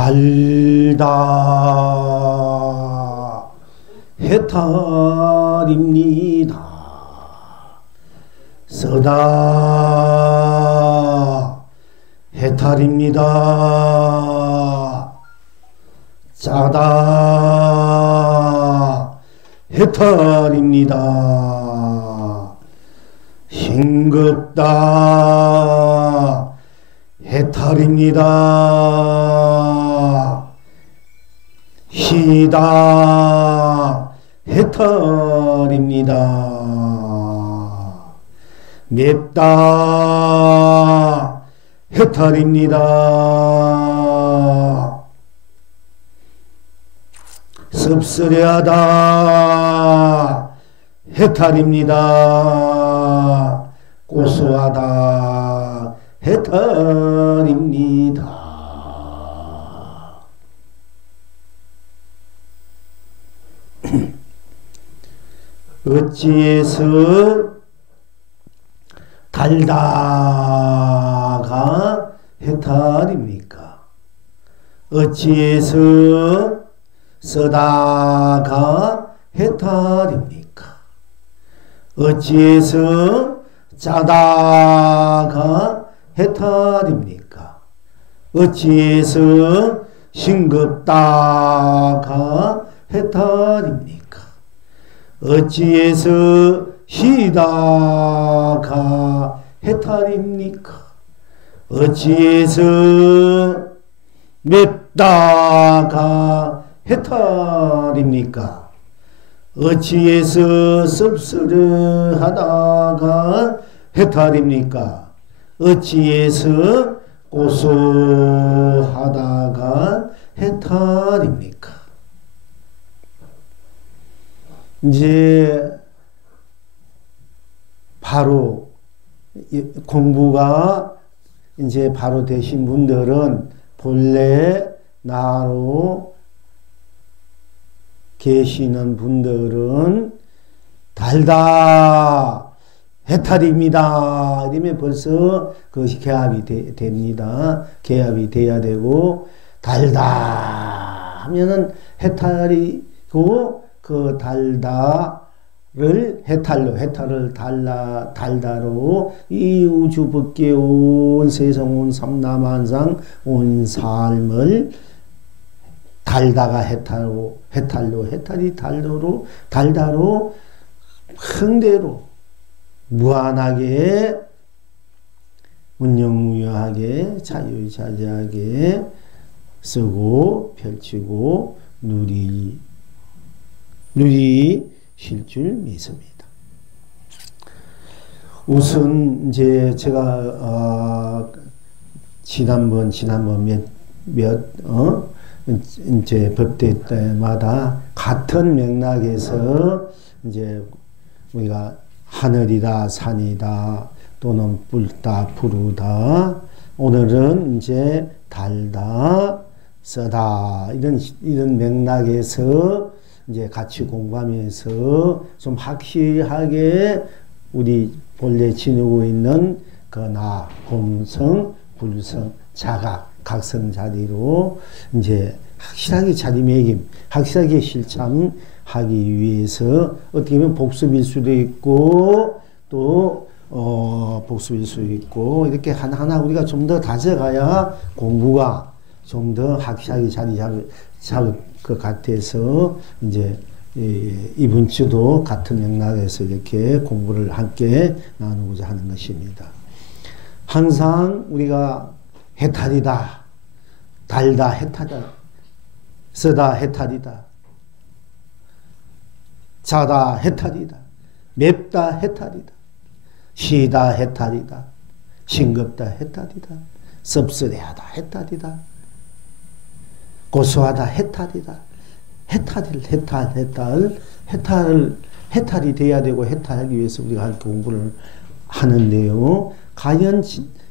달다 해탈입니다. 쓰다 해탈입니다. 짜다 해탈입니다. 싱겁다 해탈입니다. 시다 해탈입니다. 맵다 해탈입니다. 씁쓸해하다 해탈입니다. 고소하다 해탈입니다. 어찌해서 달다가 해탈입니까? 어찌해서 쓰다가 해탈입니까? 어찌해서 짜다가 해탈입니까? 어찌해서 싱겁다가 해탈입니까? 어찌해서 시다가 해탈입니까? 어찌해서 맵다가 해탈입니까? 어찌해서 씁쓸하다가 해탈입니까? 어찌해서 고소하다가 해탈입니까? 이제 바로 공부가 이제 바로 되신 분들은 본래 나로 계시는 분들은 달다 해탈입니다. 이러면 벌써 그것이 개합이 됩니다. 개합이 돼야 되고, 달다 하면은 해탈이고, 그 달다를 해탈을 달다로 이 우주 밖에 온 세상 온 삼라만상 온 삶을 달다가 해탈이 달다로 흥대로 무한하게 문영무효하게 자유자재하게 쓰고 펼치고 누리실 줄 믿습니다. 우선 이제 제가 지난번 이제 법대 때마다 같은 맥락에서 이제 우리가 하늘이다, 산이다, 또는 뿔다, 부르다, 오늘은 이제 달다, 쓰다, 이런 맥락에서 이제 같이 공부하면서 좀 확실하게 우리 본래 지니고 있는 그 나, 공성, 불성, 자각, 각성 자리로 이제 확실하게 자리매김, 확실하게 실천하기 위해서 어떻게 보면 복습일 수도 있고 또 복습일 수도 있고 이렇게 하나하나 우리가 좀 더 다져가야 공부가 좀 더 확실하게 자리 잡을 것 같아서 이제 이번 주도 같은 맥락에서 이렇게 공부를 함께 나누고자 하는 것입니다. 항상 우리가 해탈이다, 달다 해탈이다, 쓰다 해탈이다, 자다 해탈이다, 맵다 해탈이다, 시다 해탈이다, 싱겁다 해탈이다, 씁쓸해하다 해탈이다, 고소하다 해탈이다. 해탈이 돼야 되고 해탈하기 위해서 우리가 공부를 하는데요. 과연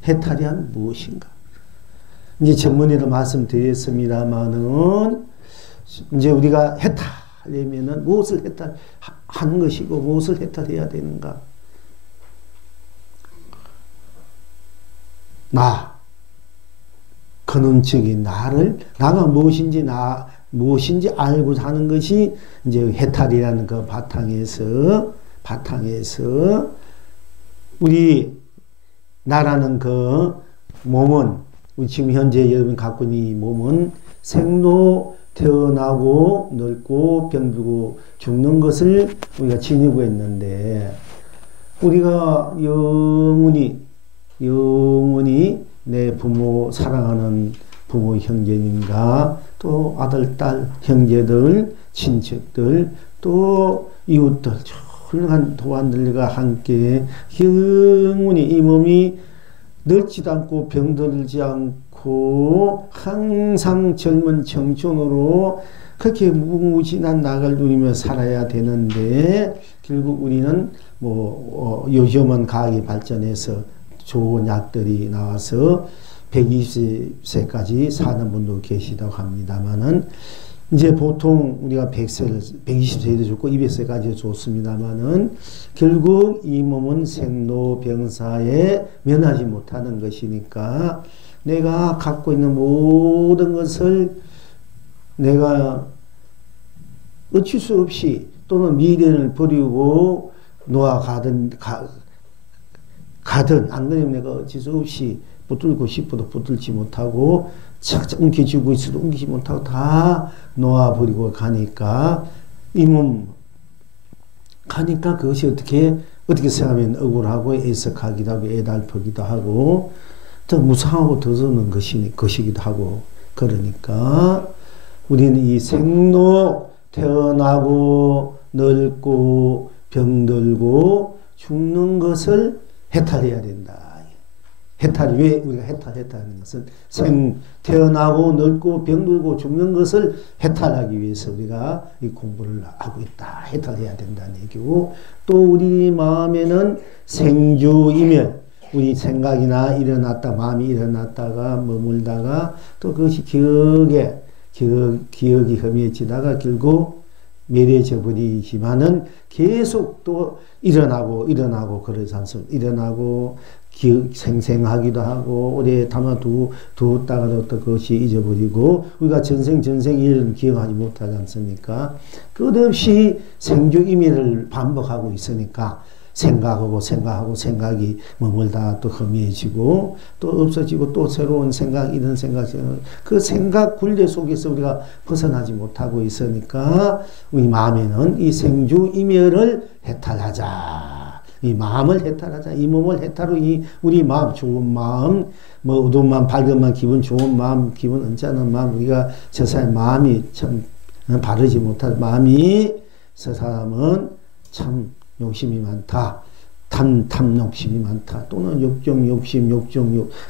해탈이란 무엇인가? 이제 전문에도 말씀드렸습니다만은 이제 우리가 해탈하려면은 무엇을 해탈하는 것이고 무엇을 해탈해야 되는가? 나, 근원적인 나가 무엇인지 알고 사는 것이 이제 해탈이라는 그 바탕에서 우리 나라는 그 몸은 우리 지금 현재 여러분 갖고 있는 이 몸은 생로 태어나고 늙고 병들고 죽는 것을 우리가 지니고 있는데 우리가 영원히 내 부모 사랑하는 부모 형제님과 또 아들 딸 형제들 친척들 또 이웃들 훌륭한 도안들과 함께 영원히 이 몸이 늙지도 않고 병들지 않고 항상 젊은 청춘으로 그렇게 무궁무진한 낙을 누리며 살아야 되는데 결국 우리는 요즘은 과학이 발전해서 좋은 약들이 나와서 120세까지 사는 분도 계시다고 합니다만은 이제 보통 우리가 120세도 좋고 200세까지 좋습니다만은 결국 이 몸은 생로병사에 면하지 못하는 것이니까 내가 갖고 있는 모든 것을 내가 어쩔 수 없이 또는 미래를 버리고 가든 안 그러면 내가 어쩔 수 없이 붙들고 싶어도 붙들지 못하고 착착 움켜쥐고 있어도 움키지 못하고 다 놓아버리고 가니까 이 몸 가니까 그것이 어떻게 생각하면 억울하고 애석하기도 하고 애달프기도 하고 더 무상하고 더러운 것이기도 하고 그러니까 우리는 이 생로 태어나고 늙고 병들고 죽는 것을 해탈해야 된다. 왜 우리가 해탈했다는 것은 태어나고 늙고 병들고 죽는 것을 해탈하기 위해서 우리가 이 공부를 하고 있다. 해탈해야 된다는 얘기고 또 우리 마음에는 생주이멸 우리 생각이나 마음이 일어났다가 머물다가 또 그것이 기억이 흐미해지다가 결국 멸해져 버리지만은 계속 또 일어나고 그러지 않습니까? 일어나고 생생하기도 하고 오래 담아두었다가도 또 그것이 잊어버리고 우리가 전생 일을 기억하지 못하지 않습니까? 끝없이 생주이멸을 반복하고 있으니까 생각이 머물다 또 허미해지고 또 없어지고 또 새로운 생각 이런 그 생각 굴레 속에서 우리가 벗어나지 못하고 있으니까 우리 마음에는 이 생주이멸을 해탈하자. 이 마음을 해탈하자. 이 몸을 해탈하고 우리 마음 좋은 마음 어두운 마음 밝은 마음 기분 좋은 마음 기분 언짢은 마음 우리가 저 사람 마음이 참 바르지 못한 마음이 저 사람은 참 욕심이 많다. 탐 욕심이 많다. 또는 욕심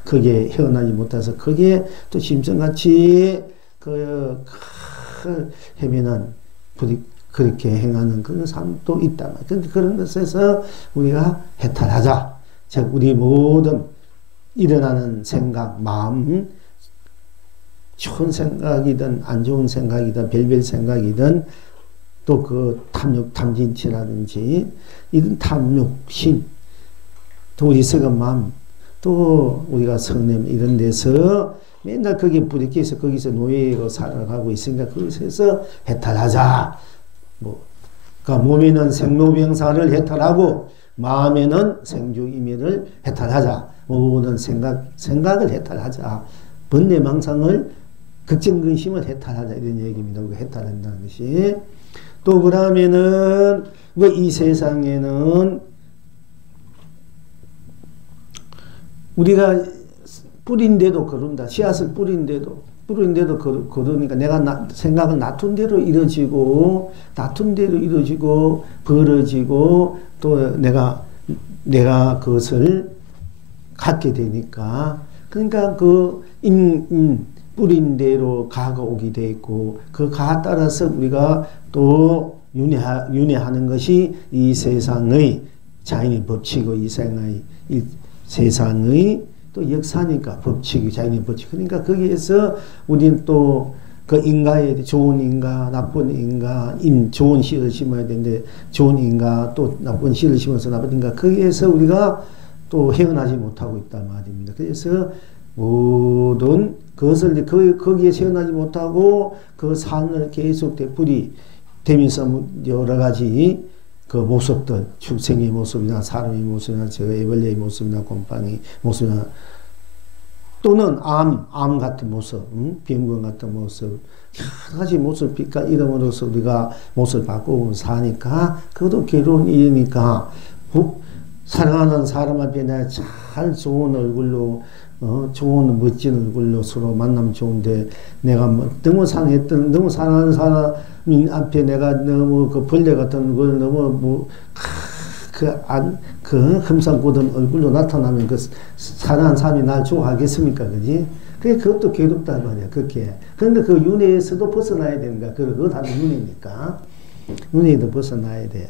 그게 헤어나지 못해서 그게 또 짐승같이 헤매는 그렇게 행하는 그런 사람도 있다. 그런 것에서 우리가 해탈하자. 즉 우리 모든 일어나는 생각, 마음 좋은 생각이든 안 좋은 생각이든 별별 생각이든 또 그 탐진치라든지 이런 탐욕심 또 우리 썩은 마음 또 우리가 성냄 이런 데서 맨날 거기에 부딪혀서 거기서 노예로 살아가고 있으니까 그것에서 해탈하자. 그러니까 몸에는 생로병사를 해탈하고 마음에는 생주이멸을 해탈하자. 모든 생각을 해탈하자. 번뇌망상을 걱정근심을 해탈하자 이런 얘기입니다. 해탈한다는 것이. 또 그러면은 이 세상에는 우리가 뿌린데도 그런다. 씨앗을 뿌린데도 그러니까 내가 생각은 놔둔 대로 이루어지고 벌어지고 또 내가 그것을 갖게 되니까 그러니까 뿌린 대로 가가 오게 돼 있고 그 가 따라서 우리가 또 윤회하는 것이 이 세상의 자연의 법칙이고 이 세상의 또 역사니까 법칙이 자연의 법칙 그러니까 거기에서 우리는 또 그 인가에 좋은 인가 나쁜 인가 좋은 씨를 심어야 되는데 좋은 인가 또 나쁜 씨를 심어서 나쁜 인가 거기에서 우리가 또 헤어나지 못하고 있단 말입니다. 그래서 모든 그것을 이제 거기에 세어나지 못하고 그 삶을 계속 되풀이 되면서 여러 가지 그 모습들, 축생의 모습이나 사람의 모습이나 저 애벌레의 모습이나 곰팡이 모습이나 또는 암 같은 모습, 병건 같은 모습, 여러 가지 모습, 빛깔 이름으로서 우리가 모습을 바꾸고 사니까 그것도 괴로운 일이니까 사랑하는 사람 앞에 내가 잘 좋은 얼굴로 좋은 멋진 얼굴로 서로 만나면 좋은데 내가 너무 사랑하는 사람 앞에 내가 너무 그 벌레 같은 걸 너무 그 흠상궂은 얼굴로 나타나면 그 사랑하는 사람이 날 좋아하겠습니까? 그지? 그것도 괴롭단 말이야, 그렇게. 그런데 그 윤회에서도 벗어나야 되는 거야. 그거 다 윤회니까. 윤회에도 벗어나야 돼.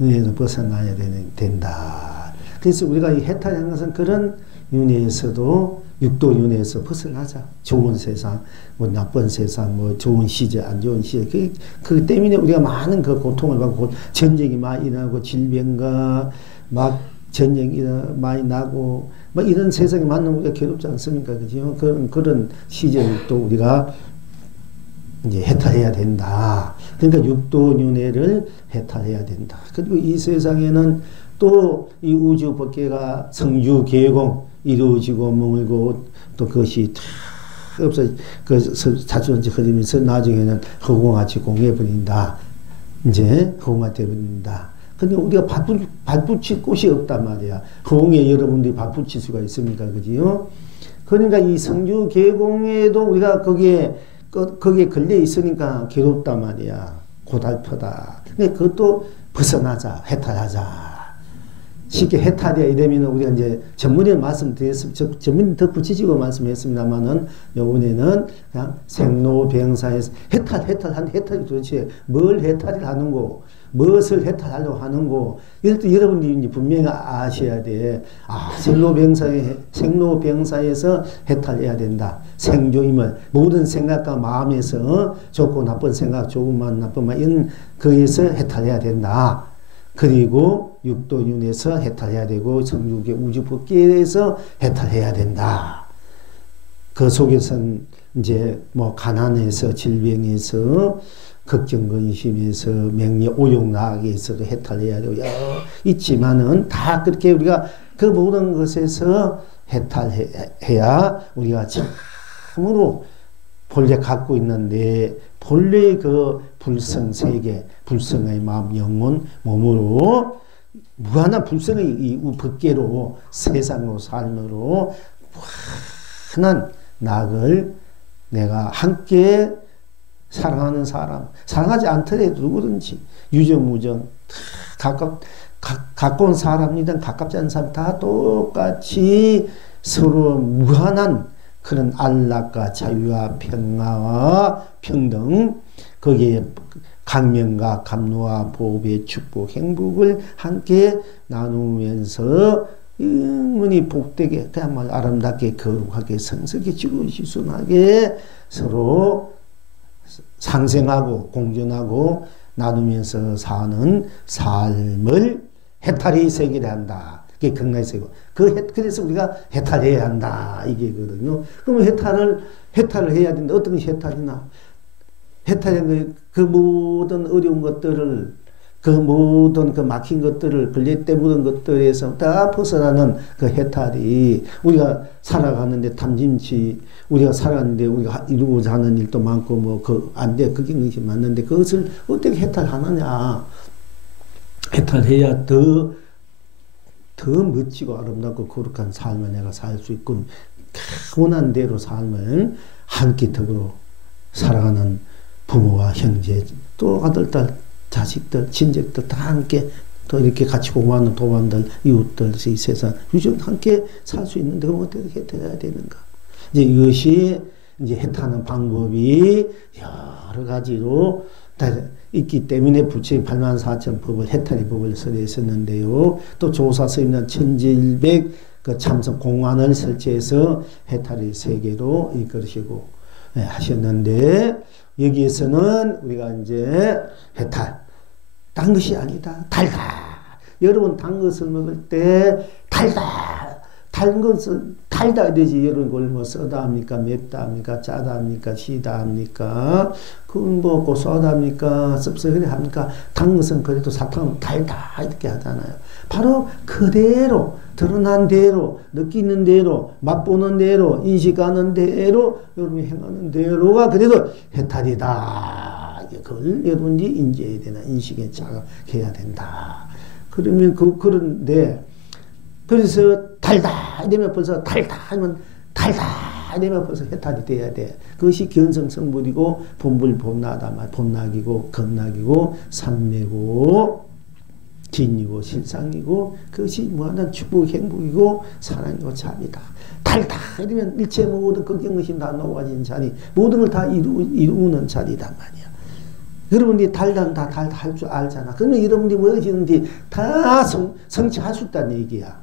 윤회에도 벗어나야 된다. 그래서 우리가 이 해탈한 것은 그런 윤회에서도 육도 윤회에서 벗어나자. 좋은 세상, 뭐 나쁜 세상, 뭐 좋은 시절, 안 좋은 시절. 그 때문에 우리가 많은 그 고통을 받고 전쟁이 많이 나고 질병과 막 전쟁이 많이 나고 막 이런 세상에 만나면 우리가 괴롭지 않습니까? 그죠? 그런 시절도 우리가 이제 해탈해야 된다. 그러니까 육도 윤회를 해탈해야 된다. 그리고 이 세상에는 또 이 우주 법계가 성주 계공 이루어지고 머물고 또 그것이 없어 자주전지 흐르면서 나중에는 허공같이 공해버린다. 이제 허공같이 되버린다. 근데 우리가 발붙일 곳이 없단 말이야. 허공에 여러분들이 발붙일 수가 있습니까? 그지요? 그러니까 이 성주 계공에도 우리가 거기에 걸려 있으니까 괴롭단 말이야. 고달프다. 근데 그것도 벗어나자, 해탈하자. 쉽게 해탈이야 이러면 우리가 이제 전문에 말씀드렸습니다. 전문에 더 구체적으로 말씀했습니다만은 요번에는 그냥 생로병사에서 해탈이 도대체 뭘 해탈을 하는고, 무엇을 해탈하려고 하는고, 이럴 때 여러분들이 이제 분명히 아셔야 돼. 생로병사에서 해탈해야 된다. 생조임을 모든 생각과 마음에서 좋고 나쁜 생각, 좋은 마음, 나쁜 마음 이런 거에서 해탈해야 된다. 그리고 육도윤에서 해탈해야 되고 성육의 우주법계에서 해탈해야 된다. 그 속에선 이제 뭐 가난에서 질병에서 걱정 근심에서 명리 오욕 나락에서도 해탈해야 되고 있지만은 다 그렇게 우리가 그 모든 것에서 해탈해야 우리가 참으로 본래 갖고 있는데 본래의 그 불성세계, 불성의 마음, 영혼, 몸으로 무한한 불성의 이 법계로 세상으로 삶으로 무한한 낙을 내가 함께 사랑하는 사람, 사랑하지 않더라도 누구든지 유정무정 가까운 사람이든 가깝지 않은 사람 다 똑같이 서로 무한한 그런 안락과 자유와 평화와 평등, 거기에 강명과 감로와 보배의 축복, 행복을 함께 나누면서 영원히 복되게 그야말로 아름답게 거룩하게 성스럽게 지구시순하게 서로 상생하고 공존하고 나누면서 사는 삶을 해탈의 세계를 한다. 그게 건강의 세계고. 그래서 우리가 해탈해야 한다. 이게거든요. 그러면 해탈을 해야 된다. 어떤 것이 해탈이나? 해탈한 그 모든 어려운 것들을, 그 모든 그 막힌 것들을, 걸레때 묻은 것들에서 다 벗어나는 그 해탈이 우리가 살아가는데 탐진치, 우리가 살아가는데 우리가 이루고자 하는 일도 많고 뭐 안 돼. 그게 것이 맞는데 그것을 어떻게 해탈하느냐. 해탈해야 더 멋지고 아름답고 거룩한 삶을 내가 살 수 있고 원한 대로 삶을 함께 더불어 살아가는 부모와 형제 또 아들, 딸, 자식들, 친척들 다 함께 또 이렇게 같이 공부하는 도반들, 이웃들, 이 세상 유전 함께 살 수 있는데 그럼 어떻게 해야 되는가? 이제 이것이 이제 해탈하는 방법이 여러 가지로 다 있기 때문에 부처의 84,000 법을 해탈의 법을 설했었는데요. 또 조사스님은 1100 그 참석 공안을 설치해서 해탈의 세계로 이끌으시고 하셨는데 여기에서는 우리가 이제 해탈 딴 것이 아니다. 달다. 여러분 단 것을 먹을 때 달다 단 것을 달다 되지. 여러분 걸 뭐 써다 합니까? 맵다 합니까? 짜다 합니까? 시다 합니까? 그건 뭐 고소하다 합니까? 씁쓸하게 합니까? 단 것은 그래도 사탕은 달다 이렇게 하잖아요. 바로 그대로 드러난 대로 느끼는 대로 맛보는 대로 인식하는 대로 여러분이 행하는 대로가 그래도 해탈이다. 그걸 여러분이 인지해야 되나 인식에 자각해야 된다. 그러면 그런데 그래서 달다 이러면 벌써 달다 하면 달다 이러면 벌써 해탈이 돼야 돼. 그것이 견성성불이고 본불본나다 본낙이고 극낙이고 삼매고 진이고 실상이고 그것이 무한한 축복 행복이고 사랑이고 자비다. 달다 이러면 일체 모든 극경의심 다 녹아진 자리 모든 걸 다 이루는 자리단 말이야. 여러분들이 달다 할 줄 알잖아. 그러면 여러분들이 무엇이든지 다 성취할 수 있다는 얘기야.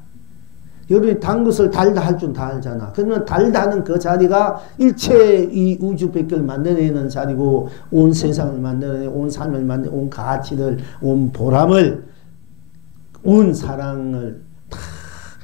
여러분이 단 것을 달다 할 줄 다 알잖아. 그러면 달다는 그 자리가 일체 이 우주 백결을 만들어내는 자리고 온 세상을 만들어내는 온 삶을 만드는 온 가치를 온 보람을 온 사랑을 다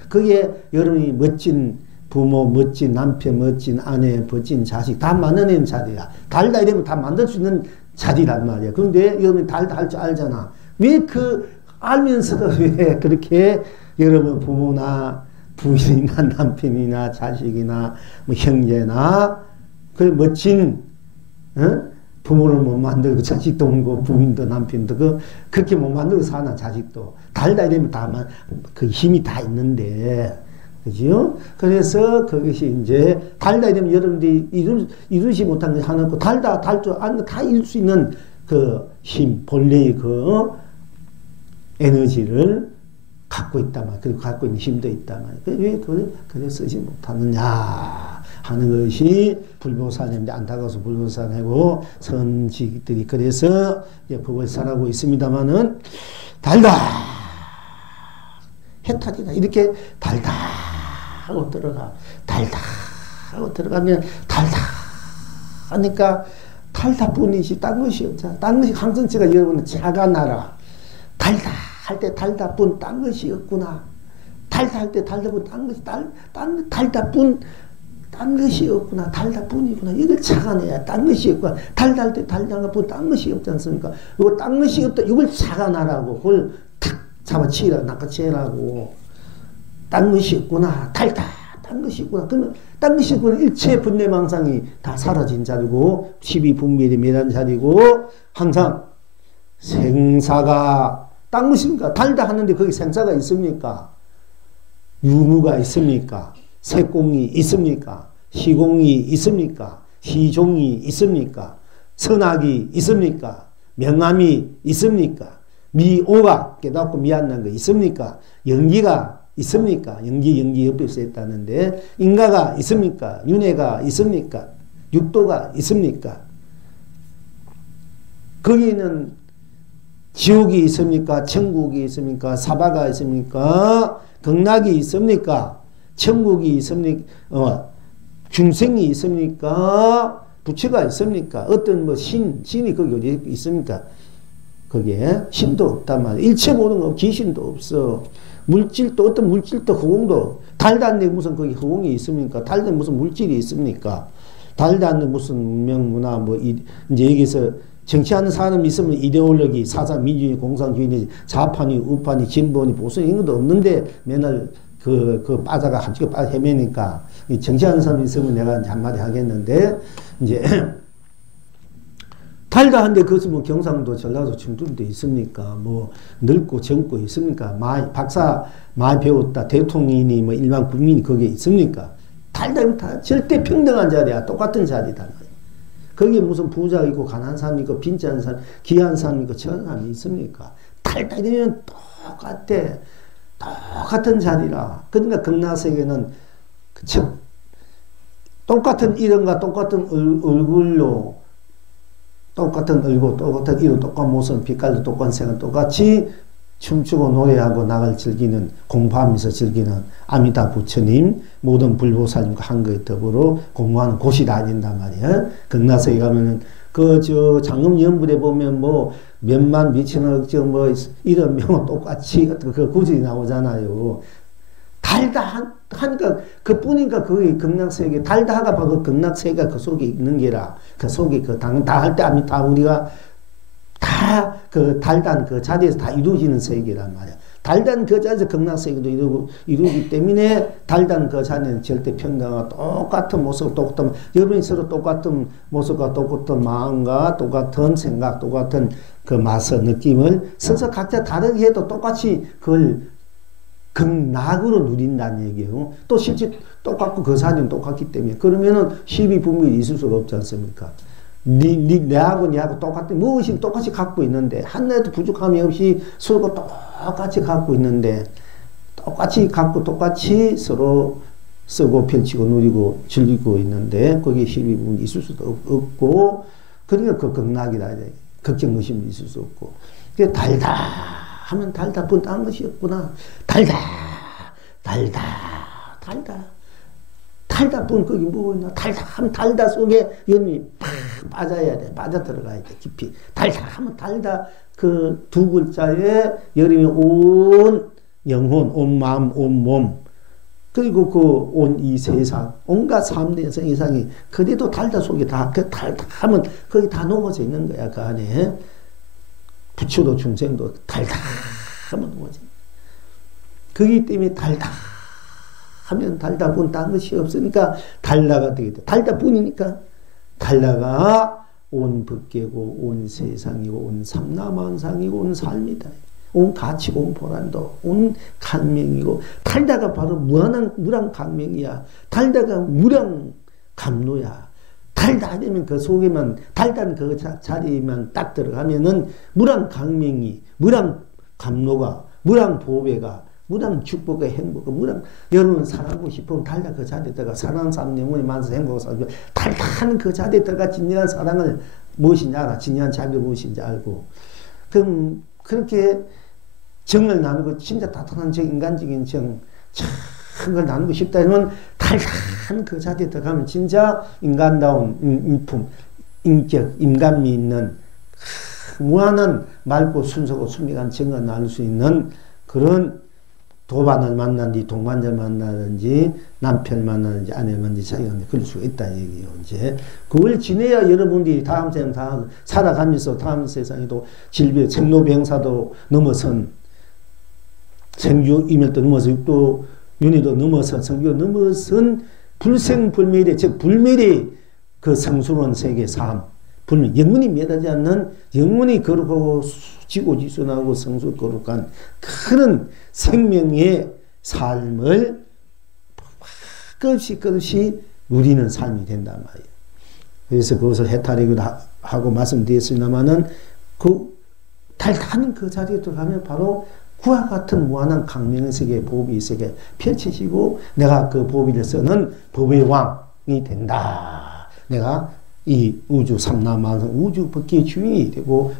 그게 여러분이 멋진 부모, 멋진 남편, 멋진 아내, 멋진 자식 다 만들어내는 자리야. 달다 이러면 다 만들 수 있는 자리란 말이야. 그런데 여러분이 달다 할 줄 알잖아. 왜 그 알면서도 왜 그렇게 여러분 부모나 부인이나 남편이나 자식이나 뭐 형제나 그 멋진 부모를 못 만들고 자식도 없고 부인도 남편도 그렇게 못 만들고 사나 자식도 달다 이러면 다 그 힘이 다 있는데 그죠? 그래서 그것이 이제 달다 이러면 여러분들이 이루지 못한 게 하나 없고 달다 달 줄 아는 거 다 이룰 수 있는 그 힘 본래의 그 에너지를 갖고 있다만 그리고 갖고 있는 힘도 있다만 왜 그걸 그래 쓰지 못하느냐 하는 것이 불보살인데 안타까워서 불보살하고 선지들이 그래서 법을 살아고 있습니다만은 달다 해탈이다 이렇게 달다 하고 들어가 달다 하고 들어가면 달다 하니까 달다뿐이지 딴 것이 없잖아. 딴 것이 항성체가 여러분은 자가 나라 달다 할 때 달다뿐 딴 것이 없구나. 달다 할 때 달다뿐 딴 것이 달다뿐 딴 것이 없구나. 달다뿐이구나. 이걸 착안해야 딴 것이 없구나. 달다 할 때 달다뿐 딴 것이 없지 않습니까? 이거 딴 것이 없다. 이걸 착안하라고 그걸 탁 잡아치라고 낚아채라고 딴 것이 없구나. 달다 딴 것이 있구나. 그러면 딴 것이 있구나. 일체 분내망상이 다 사라진 자리고 12분별이 멸한 자리고 항상 생사가 딴 것입니까? 달다 하는데 거기 생사가 있습니까? 유무가 있습니까? 색공이 있습니까? 시공이 있습니까? 시종이 있습니까? 선악이 있습니까? 명암이 있습니까? 미오가 깨닫고 미안한 거 있습니까? 연기가 있습니까? 연기 옆에 있다는데 인가가 있습니까? 윤회가 있습니까? 육도가 있습니까? 거기는 지옥이 있습니까? 천국이 있습니까? 사바가 있습니까? 극락이 있습니까? 천국이 있습니까? 중생이 있습니까? 부처가 있습니까? 어떤 뭐 신이 거기 어디 있습니까? 거기에 신도 없단 말이야. 일체 모든 거 귀신도 없어. 물질도 어떤 물질도 허공도 달도 않는데 무슨 거기 허공이 있습니까? 달도 무슨 물질이 있습니까? 달도 않는 무슨 문명 문화 뭐 이제 여기서 정치하는 사람이 있으면 이데올로기, 사상, 민주주의, 공산주의, 좌판이, 우판이, 진보니, 보수니 이런 것도 없는데 맨날 빠져가 한쪽에 빠져 헤매니까 정치하는 사람이 있으면 내가 한마디 하겠는데 이제 달다 한데 그것은 뭐 경상도, 전라도, 충청도 있습니까? 뭐 늙고 젊고 있습니까? 박사 많이 배웠다 대통령이니 뭐 일반 국민이 거기에 있습니까? 달다 다 절대 평등한 자리야. 똑같은 자리다. 거기에 무슨 부자 있고 가난한 사람이 있고 빈자한 사람, 귀한 사람이 있고 천한 사람이 있습니까? 달다 이러면 똑같아. 똑같은 자리라. 그러니까 극락세계는 똑같은 이름과 똑같은 얼굴로 똑같은 얼굴, 똑같은 이름, 똑같은 모습, 빛깔도 똑같은 색은 똑같이 춤추고 노래하고 낙을 즐기는 공부하면서 즐기는 아미다 부처님 모든 불보살님과 한 거에 더불어 공부하는 곳이 다닌단 말이야. 극락세계 가면은 저 장엄연불에 보면 뭐 몇만 몇천억 뭐 이런 명은 똑같이 그 구절이 나오잖아요. 달다 하니까 그뿐이니까 그게 극락세계 달다가 바로 극락세계가 그 속에 있는 게라 그 속에 그 다 할 때 아미 다 우리가 다 그 달단 그 자리에서 다 이루어지는 세계란 말이야. 달단 그 자리에서 극락세계도 이루기 때문에 달단 그 자리는 절대 평등하고 똑같은 모습, 똑같은 여러분이 서로 똑같은 모습과 똑같은 마음과 똑같은 생각, 똑같은 그 맛의 느낌을 서서 각자 다르게 해도 똑같이 그걸 극락으로 누린다는 얘기예요. 또 실제 똑같고 그 자리는 똑같기 때문에 그러면은 시비 분별이 있을 수가 없지 않습니까? 내하고 똑같은 무엇이 똑같이 갖고 있는데 하나도 부족함이 없이 서로 똑같이 갖고 있는데 똑같이 갖고 똑같이 서로 쓰고 펼치고 누리고 즐기고 있는데 거기에 시비 분별이 있을 수도 없고 그러니까 그 극락이다. 걱정 의심이 있을 수 없고 달다 하면 달다 뿐 딴 것이 없구나. 달다 뿐 거기 뭐가 있나. 달다 하면 달다 속에 연이 팍 빠져야 돼. 빠져 들어가야 돼. 깊이. 달다 하면 달다 그 두 글자에 여름이 온 영혼, 온 마음, 온 몸 그리고 그 온 이 세상 온갖 3대 이상이 그래도 달다 속에 다 그 달다 하면 거기 다 녹아져 있는 거야. 그 안에 부처도 중생도 달다 하면 녹아져. 그렇기 때문에 달다 하면 달다 뿐 딴 것이 없으니까 달다가 되겠다. 달다 뿐이니까 달다가 온 법계고 온 세상이고 온 삼라만상이고 온 삶이다. 온 가치고 온 보란도 온 강명이고 달다가 바로 무량 강명이야. 달다가 무량 감로야. 달다 되면 그 속에만 달다는 그 자리에만 딱 들어가면은 무량 강명이 무량 감로가 무량 보배가 무량 축복과 행복과 무량 여러분 사랑하고 싶으면 달다 그 자리에 들어가 사랑하는 사람 영혼이 많아서 행복하고 살고 달다는 그 자리에 들어가 진정한 사랑을 무엇인지 알아. 진정한 자비가 무엇인지 알고 그럼 그렇게 정을 나누고 진짜 따뜻한 정 인간적인 정 걸 나누고 싶다 이러면 달달한 그 자리에 들어가면 진짜 인간다운 인품 인격 인간미 있는 무한한 맑고 순수하고 순결한 정을 나눌 수 있는 그런 도반을 만나든지 동반자를 만나든지 남편을 만나든지 아내를 만나든지 자기가 그럴 수가 있다는 얘기예요. 이제 그걸 지내야 여러분들이 다음 세상 다 살아가면서 다음 세상에도 질병, 생로병사도 넘어선 생주 이멸도 넘어서 육도 윤회도 넘어서 성교 넘어선 불생불멸의 즉 불멸의 그 성스러운 세계 삶 불멸 영원히 매다지 않는 영원히 거룩하고 지고지순하고 성수 거룩한 그런 생명의 삶을 끝없이 누리는 삶이 된단 말이에요. 그래서 그것을 해탈이기도 하고 말씀드렸습니다만은 그 달달한 그 자리에 들어가면 바로 그와 같은 무한한 강명의 세계, 보비 세계 펼치시고 내가 그 보비를 쓰는 법의 왕이 된다. 내가 이 우주 삼라만상 우주 법계의 주인이 되고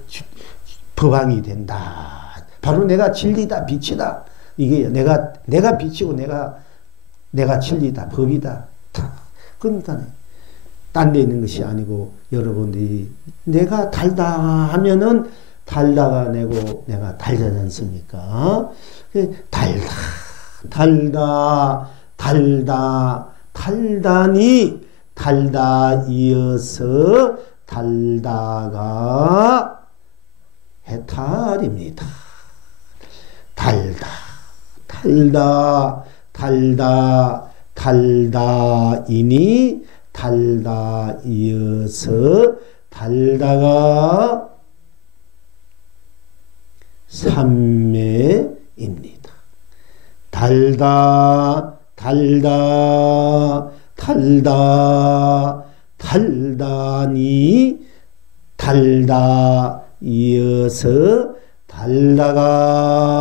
법왕이 된다. 바로 내가 진리다, 빛이다. 이게 내가 빛이고 내가 진리다, 법이다. 그러니까 딴 데 있는 것이 아니고 여러분들이 내가 달다 하면은 달다가 내고 내가 달자지 않습니까? 달다니 달다 이어서 달다가 해탈입니다. 달다이니 달다 이어서 달다가 삼매입니다. 달다니 달다 이어서 달다가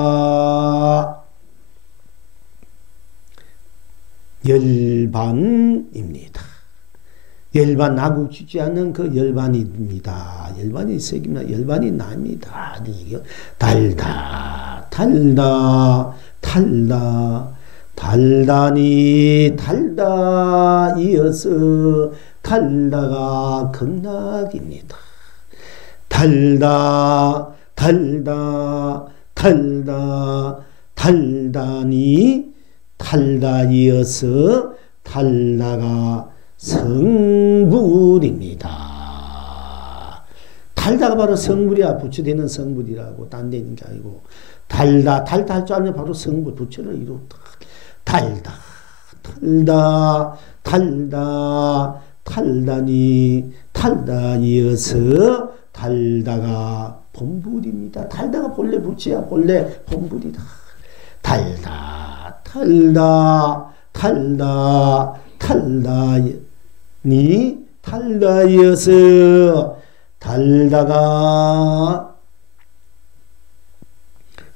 열반입니다. 열반 나국 주지 않는 그 열반입니다. 열반이 색입니다. 열반이 납니다. 달다니 달다 이어서 달다가 극락입니다. 달다니 달다 이어서 달다가 성불입니다. 달다가 바로 성불이야. 부처되는 성불이라고. 딴 데 있는 게 아니고. 달다 할 줄 알면 바로 성불. 부처를 이루다. 달다 달다니 달다 이어서 달다가 본불입니다. 달다가 본래 부처야. 본래 본불이다. 달다니 달다 이어서 달다가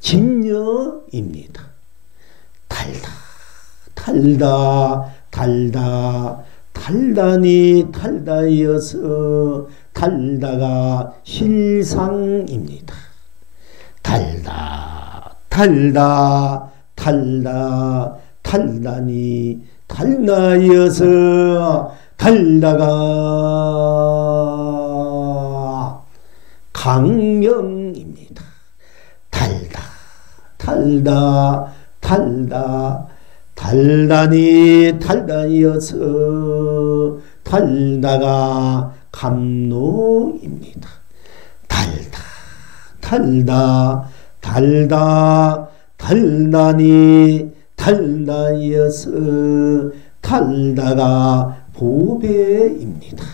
진여입니다. 달다니 달다 이어서 달다가 실상입니다. 달다니 달다 이어서 달다가 강명입니다. 달다니 달다 이어서 달다가 감로입니다. 달다니 달다 이어서 달다가 보배입니다.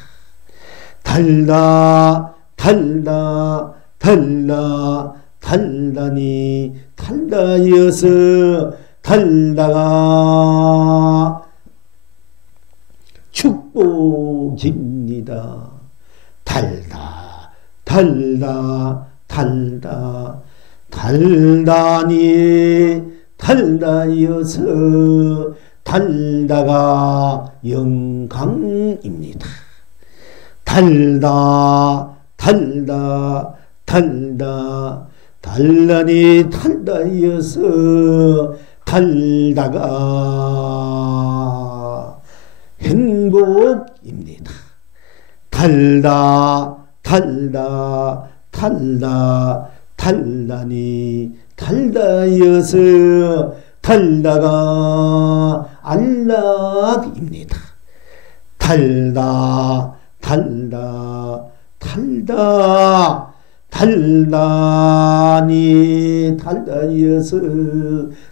달다니 달다 이어서 달다가 축복입니다. 달다니 달다 이어서 달다가 영광입니다. 달다니 달다 이어서 달다가 행복입니다. 달다니 달다 이어서 달다가 안락입니다. 달다니 달다 이어서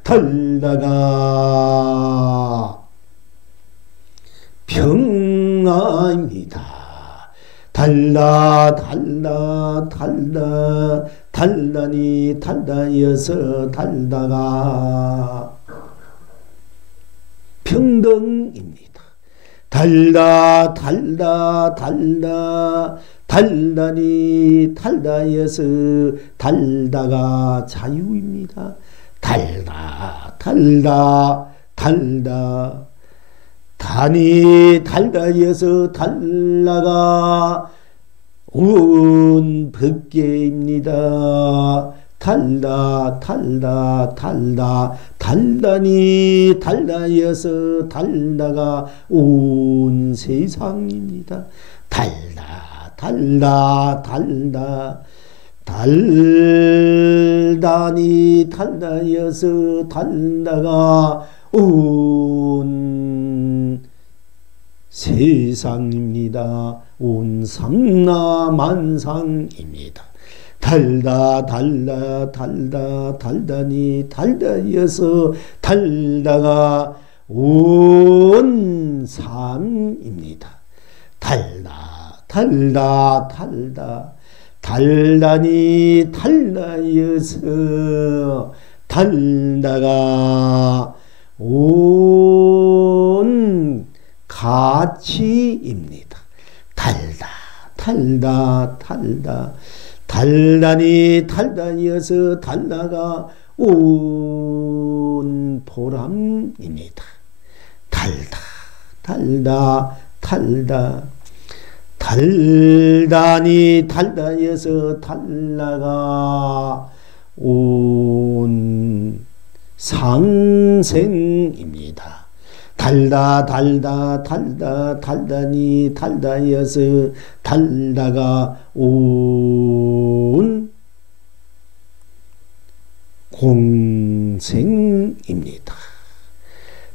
달다가 평화입니다. 달다니 달다 이어서 달다가 평등입니다. 달다니 달다 이어서 달다가 자유입니다. 다니 달다 이어서 달다가 온 법계입니다. 달다니 달다 이어서 달다가 온 세상입니다. 달다니 달다 이어서 달다가 온 세상입니다. 온 삼라만상입니다. 달다니 달다 이어서 달다가 온 삶입니다. 달다니 달다 이어서 달다가 온 가치입니다. 달다니 달다 이어서 달다가 온 보람입니다. 달다니 달다 이어서 달다가 온 상생입니다. 달다니 달다 이어서 달다가 온 공생입니다.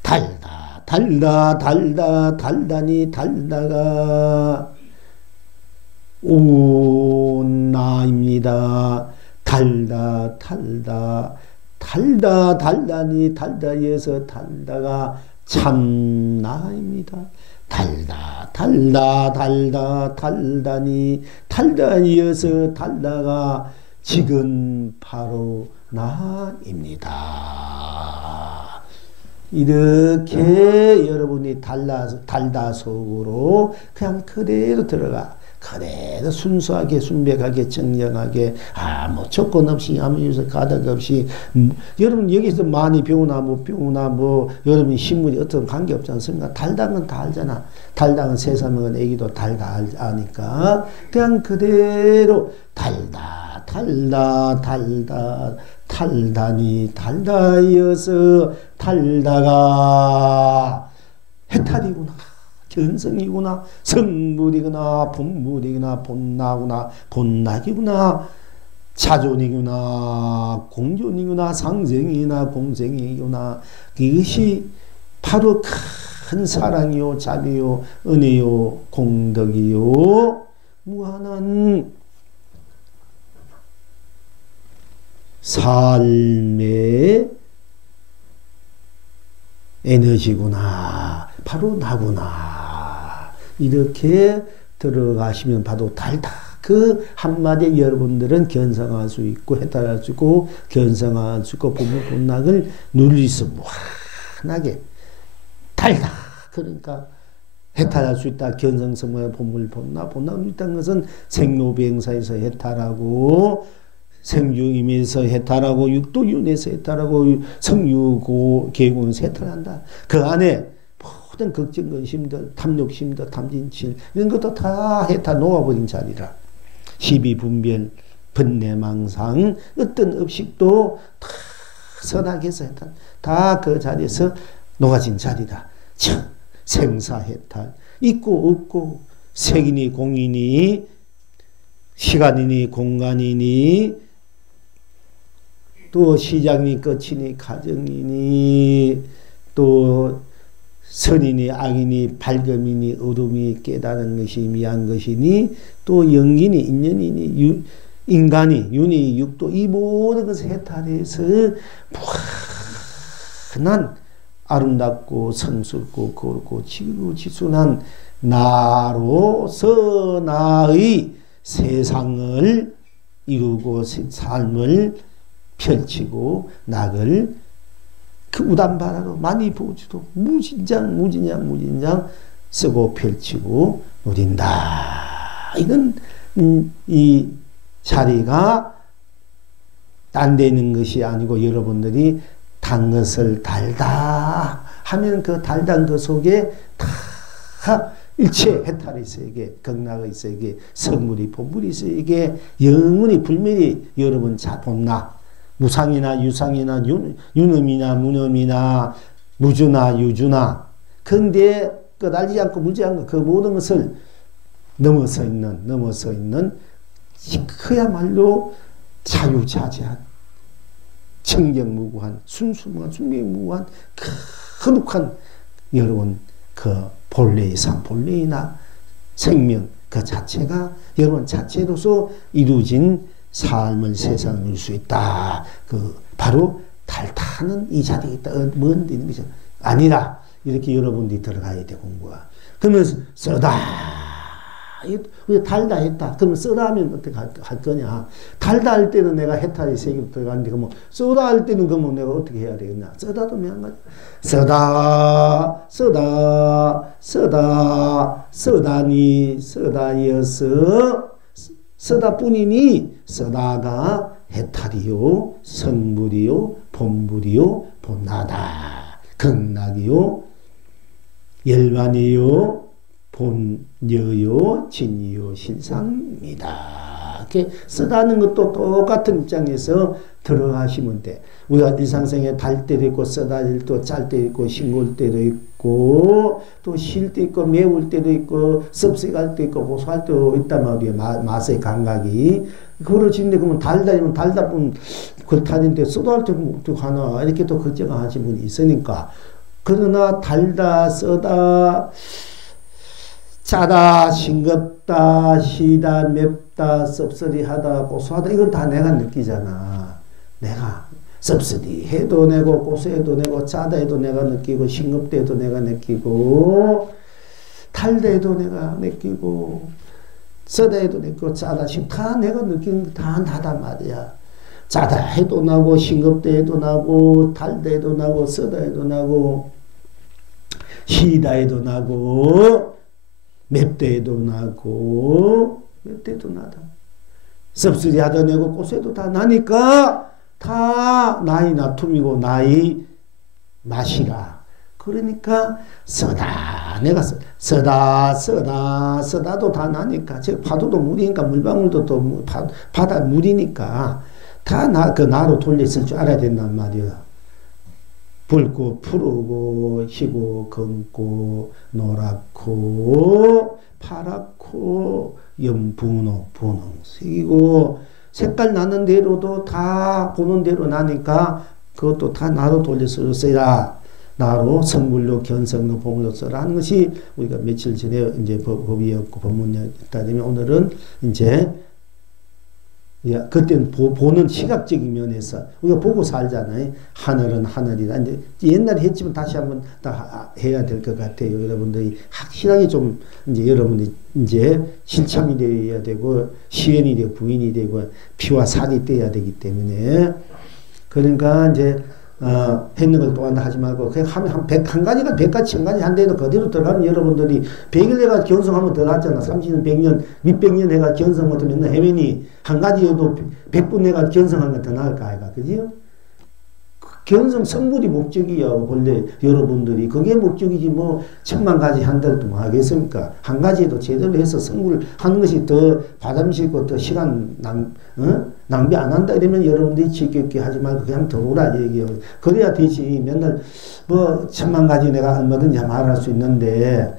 달다 달다 달다 달다니 달다가 온나입니다. 달다 달다 달다 달다니 달다에서 달다가 참나입니다. 달다 달다 달다 달다니 달다이어서 달다가 지금 바로 나입니다. 이렇게 여러분이 달다 속으로 그냥 그대로 들어가. 그대로 순수하게 순백하게 정정하게 아무 조건 없이 아무 요소 가닥 없이 여러분 여기서 많이 배우나 못 배우나 뭐 여러분 신문이 어떤 관계 없지 않습니까? 달다는 다 알잖아. 달다는 세상 먹은 애기도 달다 아니까 그냥 그대로 달다 달다 달다 달다니 달다이어서 달다가 해탈이구나. 견성이구나, 성물이구나, 본물이구나, 본나구나, 본낙이구나, 자존이구나, 공존이구나, 상생이구나, 공생이구나. 이것이 바로 큰 사랑이요, 자비요, 은혜요, 공덕이요, 무한한 삶의 에너지구나. 바로 나구나. 이렇게 들어가시면 바로 달다. 그 한마디에 여러분들은 견성할 수 있고 해탈할 수 있고 견성할 수 있고 본문본락을 누릴 수 무한하게 달다. 그러니까 해탈할 수 있다. 견성성의 본물본락 본락을 있다는 것은 생로비행사에서 해탈하고 생유임에서 해탈하고 육도윤에서 해탈하고 성유고 계군에서 해탈한다. 그 안에 모든 걱정, 근심들, 탐욕심들, 탐진칠 이런 것도 다 해탈 놓아버린 자리라. 시비분별, 번뇌망상 어떤 업식도 다 선하게 해서 해탈 다 그 자리에서 녹아진 자리다. 생사해탈 있고 없고 색이니 공이니 시간이니 공간이니 또 시작이니 끝이니 가정이니 또 선이니 악이니 밝음이니 어둠이 깨달은 것이 미한 것이니 또 영기니 인연이니 인간이 윤이 육도 이 모든 것을 해탈해서 무한한 아름답고 성스럽고 거룩고 지구지순한 나로서 나의 세상을 이루고 삶을 펼치고 낙을 그 우단바라로 많이 보지도 무진장 쓰고 펼치고 누린다. 이건 이 자리가 딴 데 있는 것이 아니고 여러분들이 단 것을 달다 하면 그 달단 그 속에 다 일체 해탈이 있어야게 극락의 있어야게 성물이 본물이 있어야게 영원히 불멸이 여러분 본나 무상이나 유상이나 유념이나 무념이나 무주나 유주나 근데 끝알지 않고 물지 않고 그 모든 것을 넘어서 있는 그야말로 자유자재한 청정무구한 순수무한 순명무구한 거룩한 여러분 그 본래의 삶 본래이나 생명 그 자체가 여러분 자체로서 이루어진 삶을 세상을 누릴 수 있다. 그 바로 달타는 이 자리에 있다. 뭔데 있는 것이 아니라 이렇게 여러분들이 들어가야 돼 공부가. 그러면 쓰다. 달다 했다. 그러면 쓰다 하면 어떻게 할 거냐. 달다 할 때는 내가 해탈의 세계로 들어가는데 그러면 쓰다 할 때는 그러면 내가 어떻게 해야 되겠냐. 쓰다도 매한 가지. 쓰다니 쓰다이어서 쓰다뿐이니 쓰다가 해탈이요 성불이요 본불이요 본나다 극락이요 열반이요 본여요 진이요 신상입니다. 이렇게 쓰다는 것도 똑같은 입장에서 들어가시면 돼. 우리가 일상생에 달 때도 있고 쓰다 일도 짤 때도 있고 싱거울 때도 있고 또 쉴 때 있고 매울 때도 있고 섭색할 때 있고 보수할 때도 있단 말이에요. 맛의 감각이 그걸 지는데 그러면 달다면 달다뿐 그렇다는데 쓰다 할 때 어떻게 하나 이렇게 또 걱정하시는 분이 있으니까 그러나 달다, 쓰다, 짜다, 싱겁다, 시다, 맵다, 씁쓸이하다, 고소하다, 이건 다 내가 느끼잖아. 내가 씁쓸이 해도 내고, 고소해도 내고, 짜다 해도 내가 느끼고, 싱겁다 해도 내가 느끼고, 달다 해도 내가 느끼고, 쓰다 해도 느끼고, 짜다, 다 내가 느끼는 게 다 나단 말이야. 짜다 해도 나고, 싱겁다 해도 나고, 달다 해도 나고, 쓰다 해도 나고, 시다 해도 나고, 맵다 해도 나고, 맵다 해도 나다. 씁쓸이 하다 내고, 고소해도 다 나니까, 다 나의 나툼이고, 나의 맛이라. 그러니까, 쓰다, 내가 쓰다도 다 나니까, 파도도 물이니까, 물방울도 또 바다 물이니까, 다 그 나로 돌렸을 줄 알아야 된단 말이야. 붉고 푸르고 희고 검고 노랗고 파랗고 분홍색이고 색깔 나는 대로도 다 보는 대로 나니까 그것도 다 나로 돌려서 써라. 나로 성물로 견성로 보물로 써라 하는 것이 우리가 며칠 전에 이제 법이었고 법문이었다면 오늘은 이제 그때는 보는 시각적인 면에서 우리가 보고 살잖아요. 하늘은 하늘이다. 이제 옛날에 했지만 다시 한번 다 해야 될 것 같아요. 여러분들이 확실하게 좀 이제 여러분들이 이제 실참이 되어야 되고 시연이 되고 부인이 되고 피와 살이 떼야 되기 때문에 그러니까 이제 했는 걸 또 한다 하지 말고 그냥 하면 한 100가지가 100가지 1000가지 한데도 그대로 들어가면 여러분들이 100일 내가 견성하면 더 낫잖아. 30년 100년 밑백년 내가 견성 못하면 맨날 헤매니 한 가지여도 100분 내가 견성한 건 더 나을까 아이가 그지요? 견성 성불이 목적이야. 원래 여러분들이 그게 목적이지 뭐 1000만 가지 한다고 뭐 하겠습니까? 한 가지에도 제대로 해서 성불을 하는 것이 더 바람직고 더 시간 낭비 안 한다 이러면 여러분들이 지겹게 하지 말고 그냥 더 오라 얘기해요. 그래야 되지. 맨날 뭐 1000만 가지 내가 얼마든지 말할 수 있는데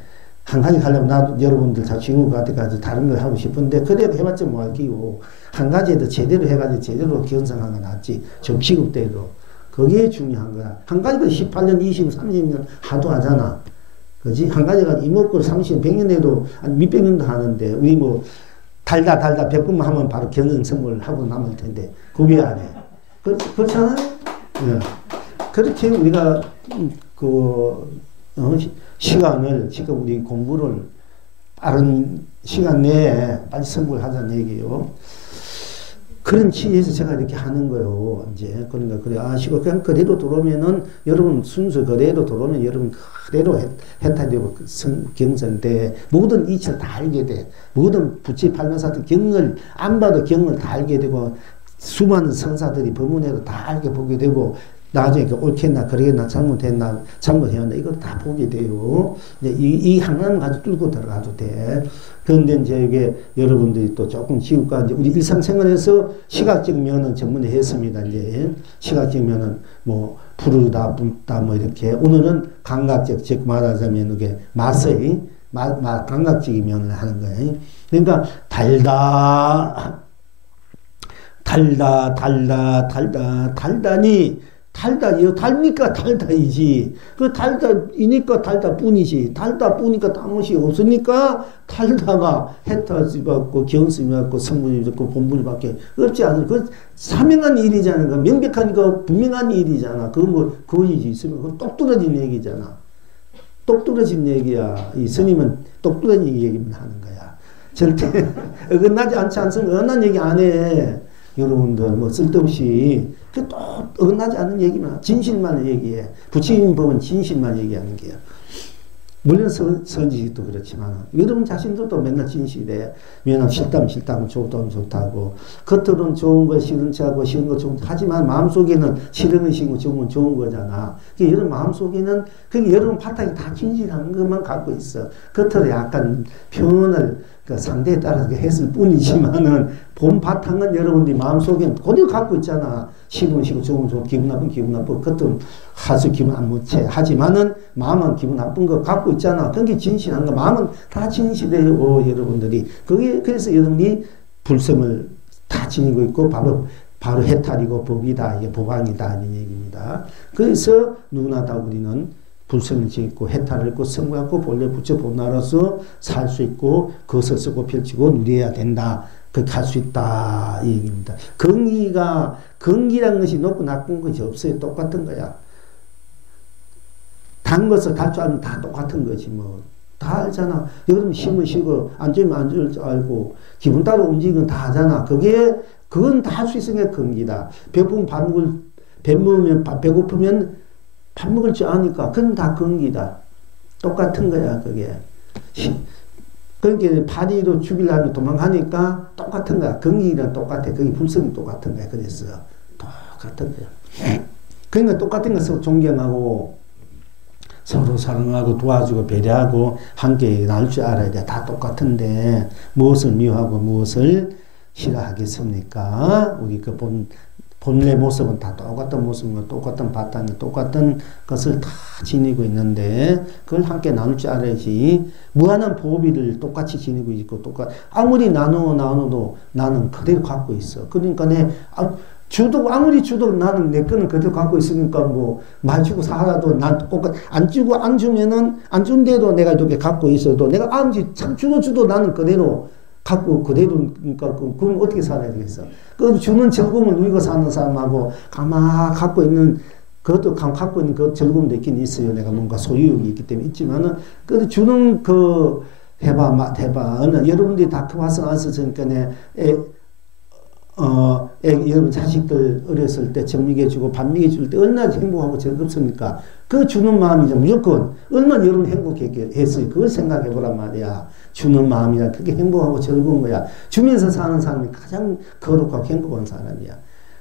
한 가지 하려면 나도 여러분들 다 지구 같아가지고 다른 걸 하고 싶은데 그래도 해봤자 뭐 할기고 한 가지에도 제대로 해가지고 제대로 견성한 건 낫지. 접시급 때도. 그게 중요한 거야. 한 가지가 18년, 20년, 30년 하도 하잖아. 그지? 한 가지가 이목구를 30년, 100년 해도 한 몇백 년도 하는데, 우리 뭐, 달다 100분만 하면 바로 견성 선물 하고 남을 텐데, 그게 안 해. 그렇잖아요? 네. 그렇게 우리가, 시간을, 지금 우리 공부를 빠른 시간 내에 빨리 선물하자는 얘기예요. 그런 취지에서 제가 이렇게 하는 거예요. 이제 그러니까 그래 아시고 그냥 그대로 들어오면은 여러분 순서 그대로 들어오면 여러분 그대로 해탈되고 경성돼 모든 이치를 다 알게 돼. 모든 부치 팔면사들 경을 안 봐도 경을 다 알게 되고 수많은 성사들이 법문에도 다 알게 보게 되고 나중에 옳겠나 그러겠나 잘못했나 잘못해왔나 이걸 다 보게 돼요. 이제 이 하나만 가지고 뚫고 들어가도 돼. 그런데 이제 이게 여러분들이 또 조금 지우가 이제 우리 일상생활에서 시각적 면은 전문에 했습니다. 이제 시각적 면은 뭐 푸르다 붉다 뭐 이렇게 오늘은 감각적 즉 말하자면 이게 맛의 감각적인 면을 하는 거예요. 그러니까 달다니 달니까 달다이지. 그 달다이니까 달다뿐이지. 달다뿐이니까 딴것이 없으니까 달다가 해탈이 받고 견성이 받고 성분이 받고 본분이 없지 않은 그 사명한 일이잖아. 그 명백한 거 분명한 일이잖아. 그거 뭐 그거이지 있으면 그건 똑 떨어진 얘기잖아. 똑 떨어진 얘기야. 이 스님은 똑 떨어진 얘기만 하는 거야. 절대 어긋나지 않지 않으면 어긋난 얘기 안 해. 여러분들 뭐 쓸데없이 또 어긋나지 않는 얘기만 진실만 얘기해. 부처님 법은 진실만 얘기하는 게야. 물론 선지식도 그렇지만 여러분 자신들도 맨날 진실해. 왜냐하면 싫다면 좋다고 겉으로는 좋은 거 싫은 척하고 싫은 거 좋은 거 하지만 마음속에는 싫은 거 싫은 거 좋은 건 좋은 거잖아. 여러분 마음속에는 여러분 바탕이 다 진실한 것만 갖고 있어. 겉으로 약간 표현을 그 상대에 따라서 했을 뿐이지만은 본 바탕은 여러분들이 마음속에 그대로 갖고 있잖아. 싫으면 싫고 좋으면 기분 나쁜 기분 나쁘고 겉은 하수 기분 안 못해. 하지만은 마음은 기분 나쁜 거 갖고 있잖아. 그게 진실한 거. 마음은 다 진실해요. 여러분들이. 그래서 여러분이 불성을 다 지니고 있고 바로 해탈이고 법이다. 이게 보강이다. 하는 얘기입니다. 그래서 누구나 다 우리는 불성을 짓고 해탈을 있고 성공하고 본래 부처 본나로서 살 수 있고 그것을 쓰고 펼치고 누려야 된다. 그렇게 할 수 있다. 이 얘기입니다. 건기라는 것이 높고 낮은 것이 없어요. 똑같은 거야. 단 것을 달 줄 알면 다 똑같은 거지 뭐. 다 알잖아. 여름 쉬면 쉬고 앉으면 앉을 줄 알고 기분 따라 움직이면 다 하잖아. 그건 다 할 수 있으니까 건기다. 배고프면 배고프면 밥 먹을 줄 아니까 그건 다 건기다. 똑같은 거야 그게. 그러니까 파리로 죽이려면 도망가니까 똑같은 거야. 건기랑 똑같아. 그게 불성이 똑같은 거야. 그래서 똑같은 거야. 그러니까 똑같은 것을 존경하고 서로 사랑하고 도와주고 배려하고 함께 나눌 줄 알아야 돼. 다 똑같은데 무엇을 미워하고 무엇을 싫어하겠습니까? 우리 그 본래 모습은 다 똑같은 모습과 똑같은 바탕에 똑같은 것을 다 지니고 있는데 그걸 함께 나눌 줄 알아야지. 무한한 보비를 똑같이 지니고 있고 아무리 나눠도 나는 그대로 갖고 있어. 그러니까 아무리 주도 나는 내 거는 그대로 갖고 있으니까 뭐 많이 주고 살아도 난 똑같 안 주고 안 주면은 안 준대도 내가 이렇게 갖고 있어도 내가 아무리 참 주도 나는 그대로 갖고 그대로니까 그럼 어떻게 살아야 되겠어? 그 주는 즐거움을 누리고 사는 사람하고 가만 갖고 있는 그것도 갖고 있는 그 즐거움도 있긴 있어요. 내가 뭔가 소유욕이 있기 때문에 있지만은 그 주는 그 해봐 여러분들이 다 크와서 왔으니까 여러분 자식들 어렸을 때 젖 먹여주고 밥 먹여줄 때 얼마나 행복하고 즐겁습니까? 그 주는 마음이죠. 무조건 얼마나 여러분 행복했어요. 그걸 생각해 보란 말이야. 주는 마음이란 그게 행복하고 즐거운 거야. 주면서 사는 사람이 가장 거룩하고 행복한 사람이야.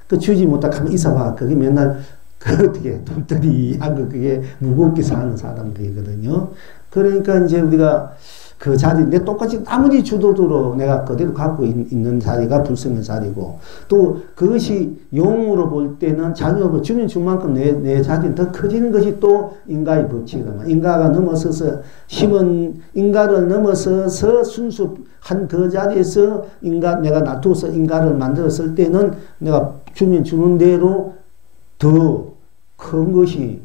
그 주지 못하고 가만히 있어봐. 그게 맨날 어떻게 돈들이하고 그게 무겁게 사는 사람들이거든요. 그러니까 이제 우리가 그 자리, 내 똑같이 아무리 주도도로 내가 그대로 갖고 있는 자리가 불성의 자리고, 또 그것이 용으로 볼 때는 자녀가 주면 준 만큼 내 자리는 더 커지는 것이 또 인가의 법칙이다. 인가가 넘어서서 인가를 넘어서서 순수한 그 자리에서 내가 놔두어서 인가를 만들었을 때는 내가 주면 주는 대로 더 큰 것이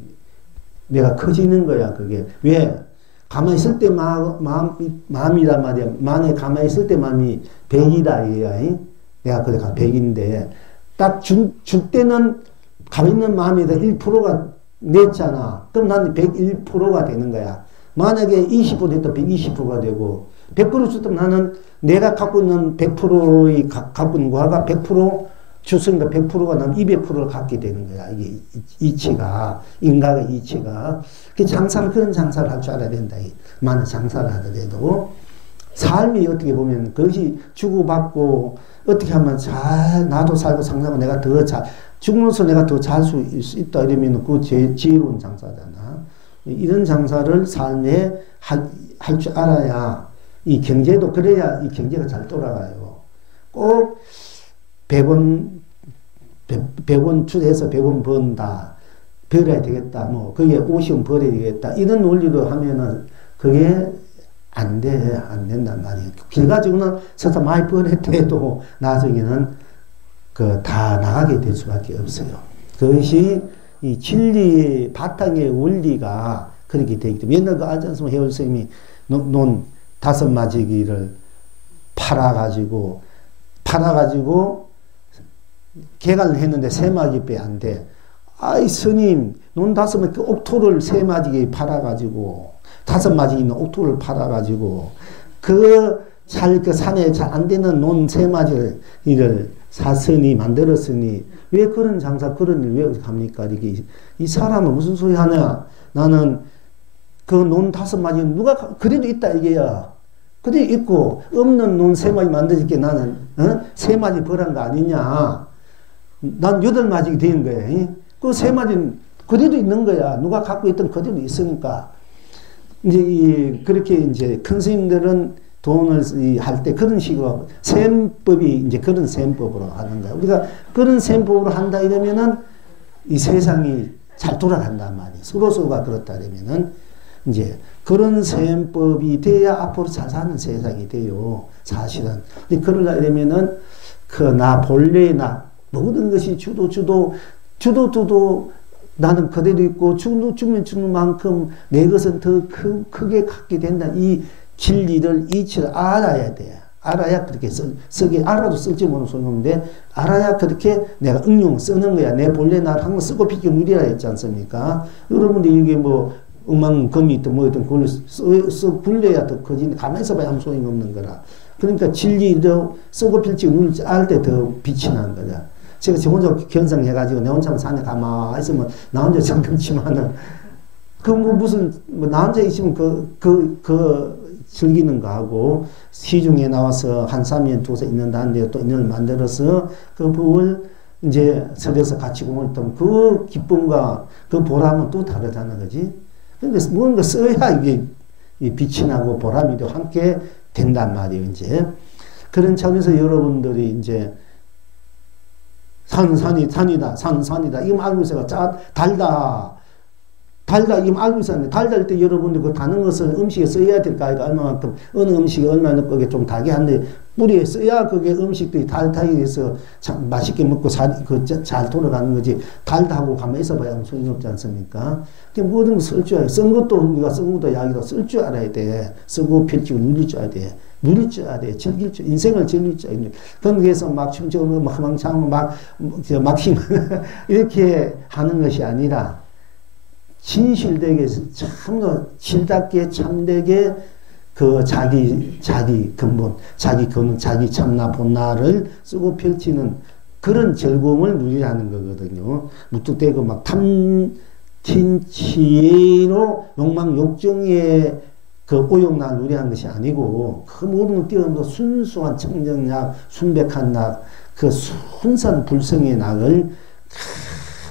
내가 커지는 거야, 그게. 왜? 가만히 있을 때 마음이란 말이야. 만에 가만히 있을 때 마음이 100이다, 이거야. 내가 그래가 100인데, 딱 줄 때는 가만히 있는 마음에다 1%가 냈잖아. 그럼 나는 101%가 되는 거야. 만약에 20% 됐다 120%가 되고, 100% 줬다면 나는 내가 갖고 있는 100%의 갖고 있는 거가 100% 줬으니까 100%가 난 200%를 갖게 되는 거야. 이게 이치가, 인가가 이치가. 그런 장사를 할 줄 알아야 된다. 많은 장사를 하더라도. 삶이 어떻게 보면 그것이 주고받고 어떻게 하면 잘 나도 살고 상상하고 내가 더 죽으면서 내가 더 잘 수 있다 이러면 그 지혜로운 장사잖아. 이런 장사를 삶에 할 줄 알아야 이 경제도 그래야 이 경제가 잘 돌아가요. 꼭 100원 출해서 100원 번다. 벌어야 되겠다. 뭐, 그게 50원 벌어야 되겠다. 이런 논리로 하면은 그게 안 된단 말이에요. 결과적으로는 서서 많이 벌었대도 나중에는 다 나가게 될 수밖에 없어요. 그것이 이 진리의 바탕의 원리가 그렇게 되기 때문에 옛날 그 알잖습니까? 해월 선생님이 논 5마지기를 팔아가지고 개간을 했는데 3마디밖에 안 돼. 아이 스님 논 5마디 옥토를 3마디에 팔아가지고 5마디 있는 옥토를 팔아가지고 그 산에 잘 안 되는 논 3마디를 샀으니 만들었으니 왜 그런 장사 그런 일 왜 합니까? 이게 이 사람은 무슨 소리 하냐? 나는 그 논 5마디 누가 그래도 있다 이게야. 그래도 있고 없는 논 3마디 만들게 나는 3마디 벌한 거 아니냐? 난 8마디 된 거야. 그 3마디는 그대로 있는 거야. 누가 갖고 있던 그대로 있으니까. 이제 그렇게 이제 큰 스님들은 돈을 할 때 그런 식으로 셈법이 이제 그런 셈법으로 하는 거야. 우리가 그런 셈법으로 한다 이러면은 이 세상이 잘 돌아간단 말이야. 서로가 그렇다 이러면은 이제 그런 셈법이 돼야 앞으로 잘 사는 세상이 돼요. 사실은. 근데 그러려 이러면은 본래의 모든 것이 주도 나는 그대로 있고 죽으면 죽는 만큼 내 것은 더 크게 갖게 된다. 이 진리를 이치를 알아야 돼. 알아야 그렇게 쓰기 알아도 쓸지 모르는 소용없는데 알아야 그렇게 내가 응용 쓰는 거야. 내 본래 날 항상 쓰고 피고 누리라 했지 않습니까? 여러분들 이게 뭐 음악금이 있든 뭐 있든 그걸 써 굴려야 더 커지니 가만히 있어봐야 아무 소용이 없는 거라. 그러니까 진리를 쓰고 필지 누릴지 알 때 더 빛이 나는 거야. 제가 저 혼자 견성해가지고 내 혼자 산에 가만히 있으면 나 혼자 정평치만은 그 뭐 무슨 뭐 나 혼자 있으면 즐기는 거 하고 시중에 나와서 한 3년 두세 있는다는데 또 인연을 만들어서 그 법을 이제 설에서 같이 공부했던 그 기쁨과 그 보람은 또 다르다는 거지. 근데 뭔가 써야 이게 빛이 나고 보람이 또 함께 된단 말이에요, 이제. 그런 차원에서 여러분들이 이제 산이다. 이거 알고 있어요. 달다. 이거 알고 있었는데, 달달 때 여러분들 그 다는 것을 음식에 써야 될까? 얼마만큼, 어느 음식에 얼마나 그게 좀 달게 한데, 뿌리에 써야 그게 음식들이 달달하게 해서 참 맛있게 먹고 잘 돌아가는 거지. 달다하고 가만히 있어봐야 아무 소용이 없지 않습니까? 모든 걸 쓸 줄 알아야 돼. 쓴 것도 우리가 쓴 것도 약이도 쓸 줄 알아야 돼. 쓰고 펼치고 누릴 줄 알아야 돼. 누릴 줄 알아야 돼. 즐길 줄, 인생을 즐길 줄 알아야 돼. 그래서 막 춤추고 막 희망창 막 힘, 이렇게 하는 것이 아니라 진실되게 참으로 질답게 참되게 그 자기 근본, 자기 근원, 자기 참나 본나를 쓰고 펼치는 그런 즐거움을 누리라는 거거든요. 무뚝대고 막 탐진치로 욕망 욕정에 그 오욕날 누리한 것이 아니고 그 모든 걸 뛰어넘어 순수한 청정락, 순백한 낙, 그 순산 불성의 낙을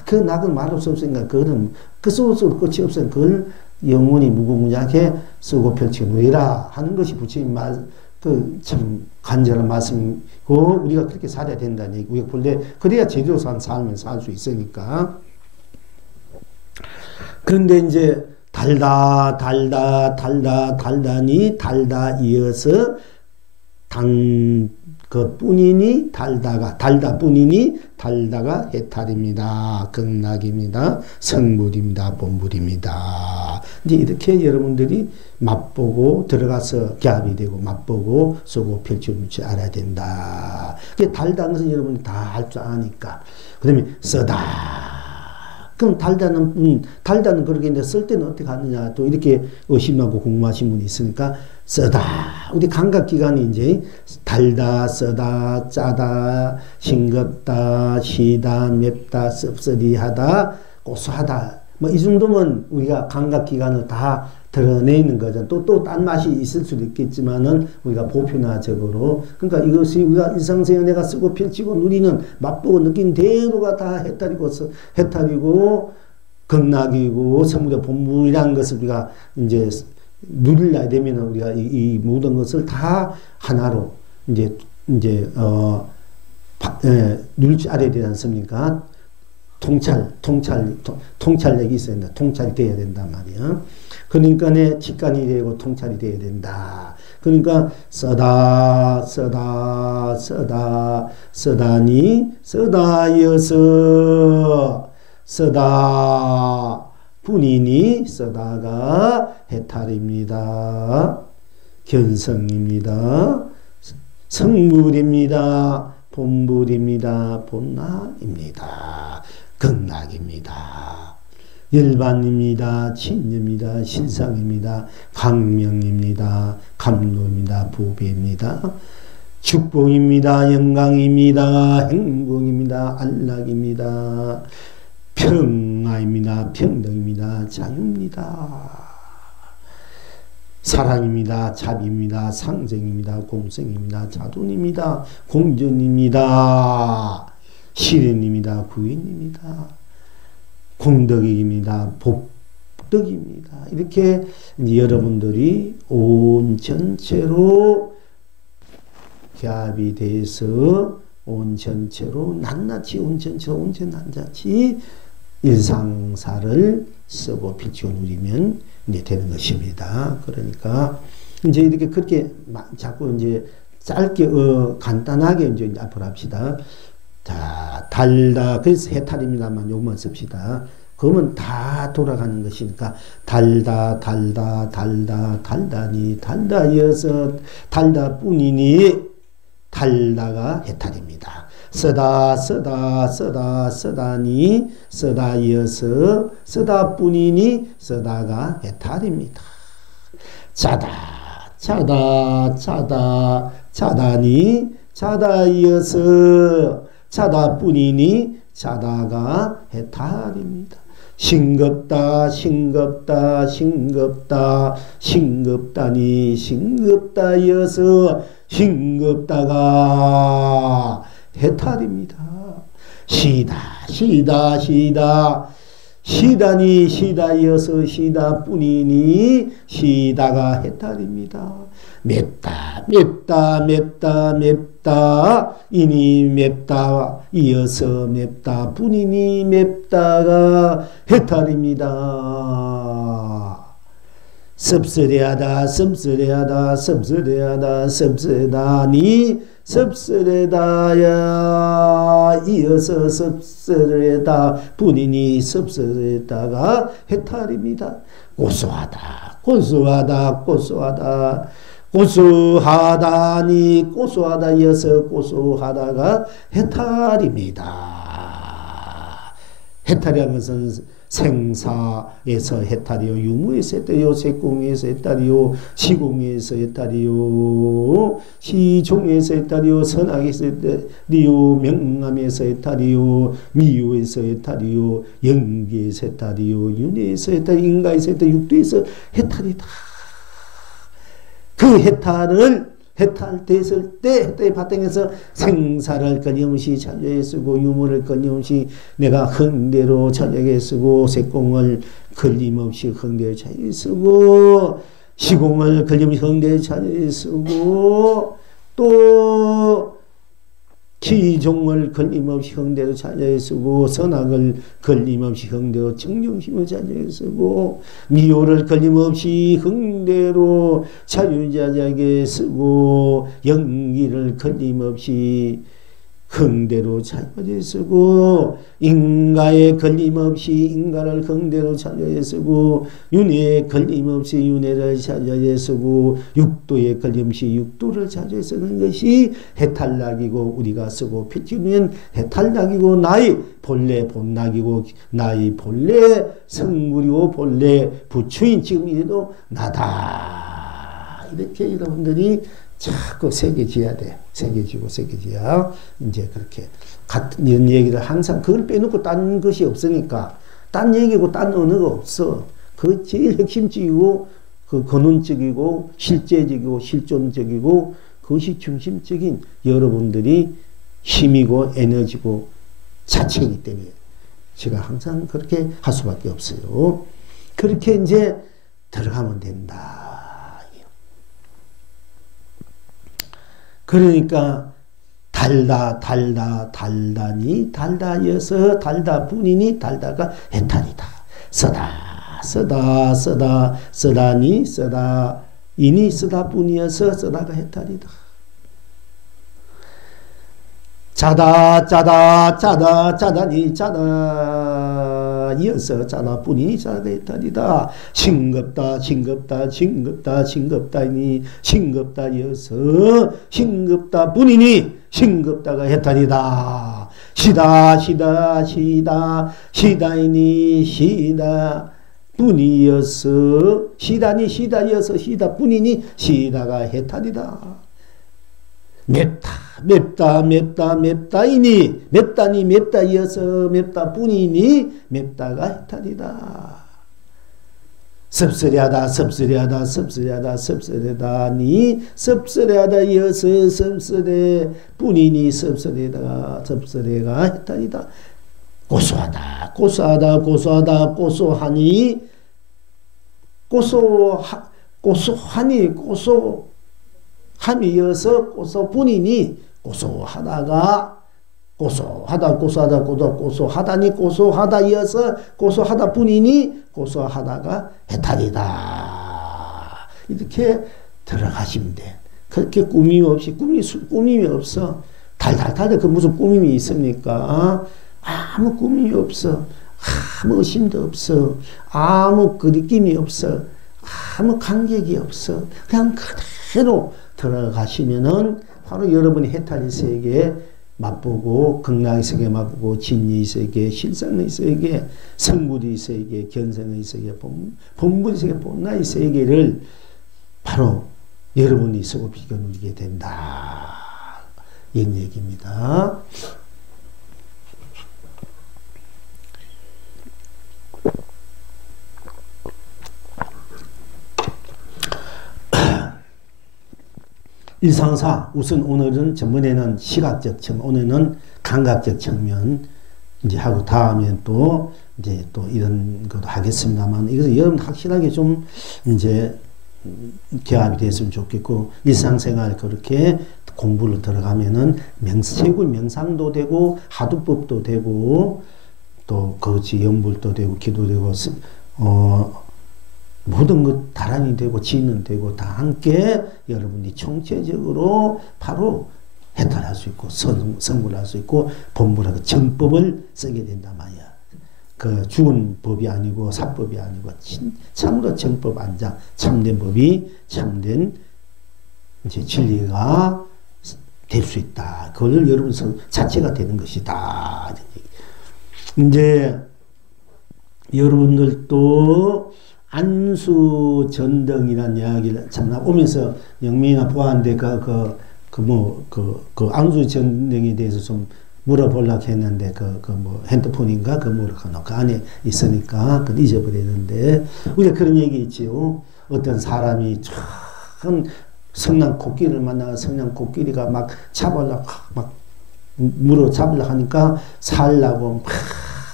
그 낙을 말할 수 없으니까 그거는 그 속으로 끝이 없으니까 그걸 영원히 무궁무진하게 쓰고 펼치고 누리라 하는 것이 부처님 그 참 간절한 말씀이고 우리가 그렇게 살아야 된다는 얘기. 우리가 본래 그래야 제대로 산 삶을 살 수 있으니까. 그런데 이제 달다니 달다 이어서 뿐이니 달다 뿐이니 달다가 해탈입니다. 극락입니다. 성불입니다. 본불입니다. 이제 이렇게 여러분들이 맛보고 들어가서 갸합이 되고 맛보고 쏘고 펼쳐줄 줄 알아야 된다. 달다는 것은 여러분이 다 할 줄 아니까. 그 다음에 쓰다. 그럼 달다는 그렇게 이제 쓸 때는 어떻게 하느냐. 또 이렇게 의심하고 궁금하신 분이 있으니까 쓰다. 우리 감각기관이 이제 달다, 쓰다, 짜다, 싱겁다, 시다, 맵다, 씁쓸이하다, 고소하다. 뭐 이 정도면 우리가 감각기관을 다 드러내는 거죠. 또 딴 맛이 있을 수도 있겠지만은 우리가 보편화적으로. 그러니까 이것이 우리가 일상생활 내가 쓰고 펼치고 누리는 맛보고 느낀 대로가 다 해탈이고 극락이고 성불의 본불이라는 것을 우리가 이제 누리려 되면 우리가 이 모든 것을 다 하나로 이제 누릴 줄 알아야 되지 않습니까? 통찰력이 있어야 된다. 통찰이 돼야 된단 말이야. 그러니까 내 직관이 되고 통찰이 돼야 된다. 그러니까 쓰다니 쓰다여서 쓰다 뿐이니 쓰다가 해탈입니다. 견성입니다. 성불입니다. 본불입니다. 본락입니다. 극락입니다. 일반입니다. 친입니다. 실상입니다. 강명입니다. 감로입니다. 부배입니다. 축복입니다. 영광입니다. 행복입니다. 안락입니다. 평화입니다. 평등입니다. 자유입니다. 사랑입니다. 자비입니다. 상생입니다. 공생입니다. 자돈입니다. 공전입니다. 시련입니다. 구인입니다. 공덕입니다. 복덕입니다. 이렇게 여러분들이 온 전체로 갸합이 돼서 온 전체로 낱낱이 온 전체로 온전 낱낱이 일상사를 쓰고 비추어 누리면 이제 되는 것입니다. 그러니까 이제 이렇게 그렇게 자꾸 이제 짧게 간단하게 이제 앞으로 합시다. 자, 달다. 그래서 해탈입니다만 요것만 씁시다. 그러면 다 돌아가는 것이니까 달다 달다 달다 달다니 달다여서 달다뿐이니 달다가 해탈입니다. 쓰다 쓰다 쓰다 쓰다니 쓰다여서 쓰다뿐이니 쓰다가 해탈입니다. 자다 자다 자다 자다니 자다여서 자다뿐이니 자다가 해탈입니다. 싱겁다 싱겁다 싱겁다 싱겁다니 싱겁다여서 싱겁다가 해탈입니다. 시다 시다 시다 시다니 시다여서 시다뿐이니 시다가 해탈입니다. 맵다 맵다 맵다 맵다 이니 맵다 이어서 맵다 뿐이니 맵다가 해탈입니다. 섭섭해하다 섭섭해하다 섭섭해하다 섭섭하다니 섭섭하다야 이어서 섭섭하다 뿐이니 섭섭하다가 해탈입니다. 고소하다 고소하다 고소하다 고소하다니 고소하다여서 고소하다가 해탈입니다. 해탈이라는 것은 생사에서 해탈이요, 유무에서 해탈이요, 색공에서 해탈이요, 시공에서 해탈이요, 시종에서 해탈이요, 선악에서 해탈이요, 명암에서 해탈이요, 미유에서 해탈이요, 영기에서 해탈이요, 윤회에서 해탈, 인가에서 해탈, 육도에서 해탈이다. 그 해탈을 해탈됐을 때 해탈의 바탕에서 생사를 끊임없이 자녀에 쓰고 유무를 끊임없이 내가 흥대로 자녀에 쓰고 색공을 끊임없이 흥대로 자녀에 쓰고 시공을 끊임없이 흥대로 자녀에 쓰고 또 기종을 끊임없이 흥대로 자녀에 쓰고 선악을 끊임없이 흥대로 정령심을 자녀에 쓰고 미호를 끊임없이 흥대로 자유자재에 쓰고 영기를 끊임없이 흥대로 자녀에 쓰고 인가에 걸림없이 인가를 흥대로 자녀에 쓰고 윤회에 걸림없이 윤회를 자녀에 쓰고 육도에 걸림없이 육도를 자녀에 쓰는 것이 해탈락이고 우리가 쓰고 피치면 해탈락이고 나의 본래 본락이고 나의 본래 성물이고 본래 부처인 지금이라도 나다. 이렇게 여러분들이 자꾸 새겨져야 돼. 새겨지야. 이제 그렇게 같은 이런 얘기를 항상 그걸 빼놓고 딴 것이 없으니까 딴 얘기고 딴 언어가 없어. 그 제일 핵심적이고 그 근원적이고 실제적이고 실존적이고 그것이 중심적인 여러분들이 힘이고 에너지고 자체이기 때문에 제가 항상 그렇게 할 수밖에 없어요. 그렇게 이제 들어가면 된다. 그러니까 달다니 달다여서 달다뿐이니 달다가 해탈이다. 쓰다니 쓰다이니 쓰다뿐이어서 쓰다가 해탈이다. 짜다니 짜다이어서 짜다뿐이니 짜다가 해탈이다. 싱겁다이니 싱겁다여서 싱겁다뿐이니 싱겁다가 해탈이다. 시다이니 시다뿐이어서 시다여서 시다뿐이니 시다가 해탈이다. 맵다이니 맵다이어서 맵다뿐이니 맵다가 해탈이다. 섭섭하다니 섭섭하다여서 섭섭해뿐이니 섭섭해가 해탈이다. 고소하니 함이어서 고소뿐이니 고소하다니 고소하다여서 고소하다뿐이니 고소하다가 해탈이다. 이렇게 들어가시면 돼. 그렇게 꾸밈이 없이 꾸밈이 없어. 달달 그 무슨 꾸밈이 있습니까? 아무 꾸밈이 없어. 아무 의심도 없어. 아무 그 느낌이 없어. 아무 간격이 없어. 그냥 그대로 들어가시면은 바로 여러분이 해탈의 세계에 맛보고 극락의 세계 맛보고 진리의 세계, 실상의 세계, 성불의 세계, 견성의 세계, 본불의 세계, 본나의 세계를 바로 여러분이 서고피겨 누리게 된다. 이런 얘기입니다. 일상사 우선 오늘은 전번에는 시각적 측면, 오늘은 감각적 측면 이제 하고 다음엔 또 이제 또 이런 것도 하겠습니다만 이것은 여러분 확실하게 좀 이제 개합이 됐으면 좋겠고 일상생활 그렇게 공부를 들어가면은 최고 명상도 되고 하두법도 되고 또 거치 연불도 되고 기도 되고 모든 것 다란이 되고 지는 되고 다 함께 여러분이 총체적으로 바로 해탈할 수 있고 성불할 수 있고 본불하고 정법을 쓰게 된단 말이야. 그 죽은 법이 아니고 사법이 아니고 참으로 정법 안자 참된 법이 참된 이제 진리가 될 수 있다. 그걸 여러분 자체가 되는 것이다. 이제 여러분들도 안수전등이라는 이야기를 참 오면서 영민이나 보았는데 그 안수전등에 대해서 좀 물어보려고 했는데 핸드폰인가 그 안에 있으니까 그 잊어버렸는데 우리가 그런 얘기 있지요. 어떤 사람이 참 성난 코끼리를 만나서 성난 코끼리가 막 잡으려고 막 물어 잡으려고 하니까 살라고 막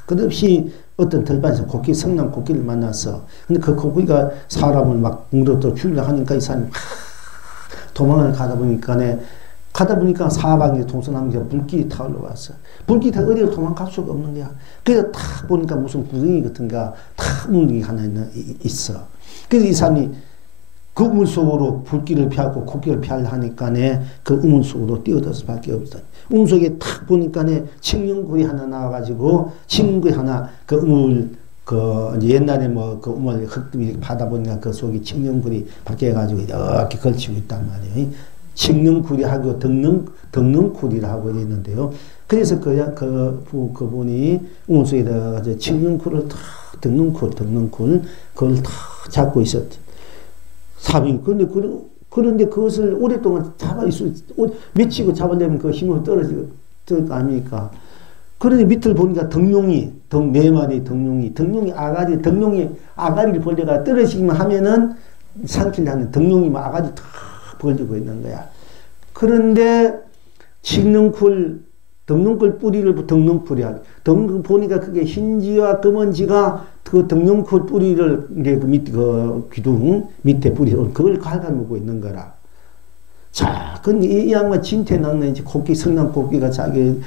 끝없이 어떤 들판에서 성난 코끼리를 만났어. 근데 그 코끼리가 사람을 막 물어서 죽이려고 하니까 이 사람이 도망을 가다 보니까 사방에 동서남북에 불길이 타올라 왔어. 불길이 타 어디로 도망갈 수가 없는 거야. 그래서 탁 보니까 무슨 구덩이 같은가 탁 문이 하나 있어. 그래서 이 사람이 그 우물 속으로 불길을 피하고 코끼리를 피하려 하니까 그 우물 속으로 뛰어들 수밖에 없어. 우물 속에 탁 보니까 칡령굴이 하나 나와가지고 칡령굴이 하나 그 우물 옛날에 그 우물 흙들이 파다 보니까 그 속에 칡령굴이 바뀌어가지고 이렇게 걸치고 있단 말이에요. 칡령굴이하고 덕능굴이라고 하고 있는데요. 그래서 그분이 우물 속에 들어가서 칡령굴을 탁 덕능굴 그걸 탁 잡고 있었대. 그런데 그것을 오랫동안 미치고 잡으려면 그 힘으로 떨어질 거 아닙니까? 그런데 밑을 보니까 네 마리 덕룡이 아가리를 벌려가 떨어지기만 하면은 삼키려 하는 덕룡이 아가리 탁 벌리고 있는 거야. 그런데 덕능굴 뿌리를 덕능굴이야. 보니까 그게 흰지와 검은지가 그 덕능굴 뿌리를 그 기둥 밑에 뿌리를 그걸 갉아먹고 있는 거라. 자, 이 양반 진퇴낭래 이제 성난 코끼리가 자기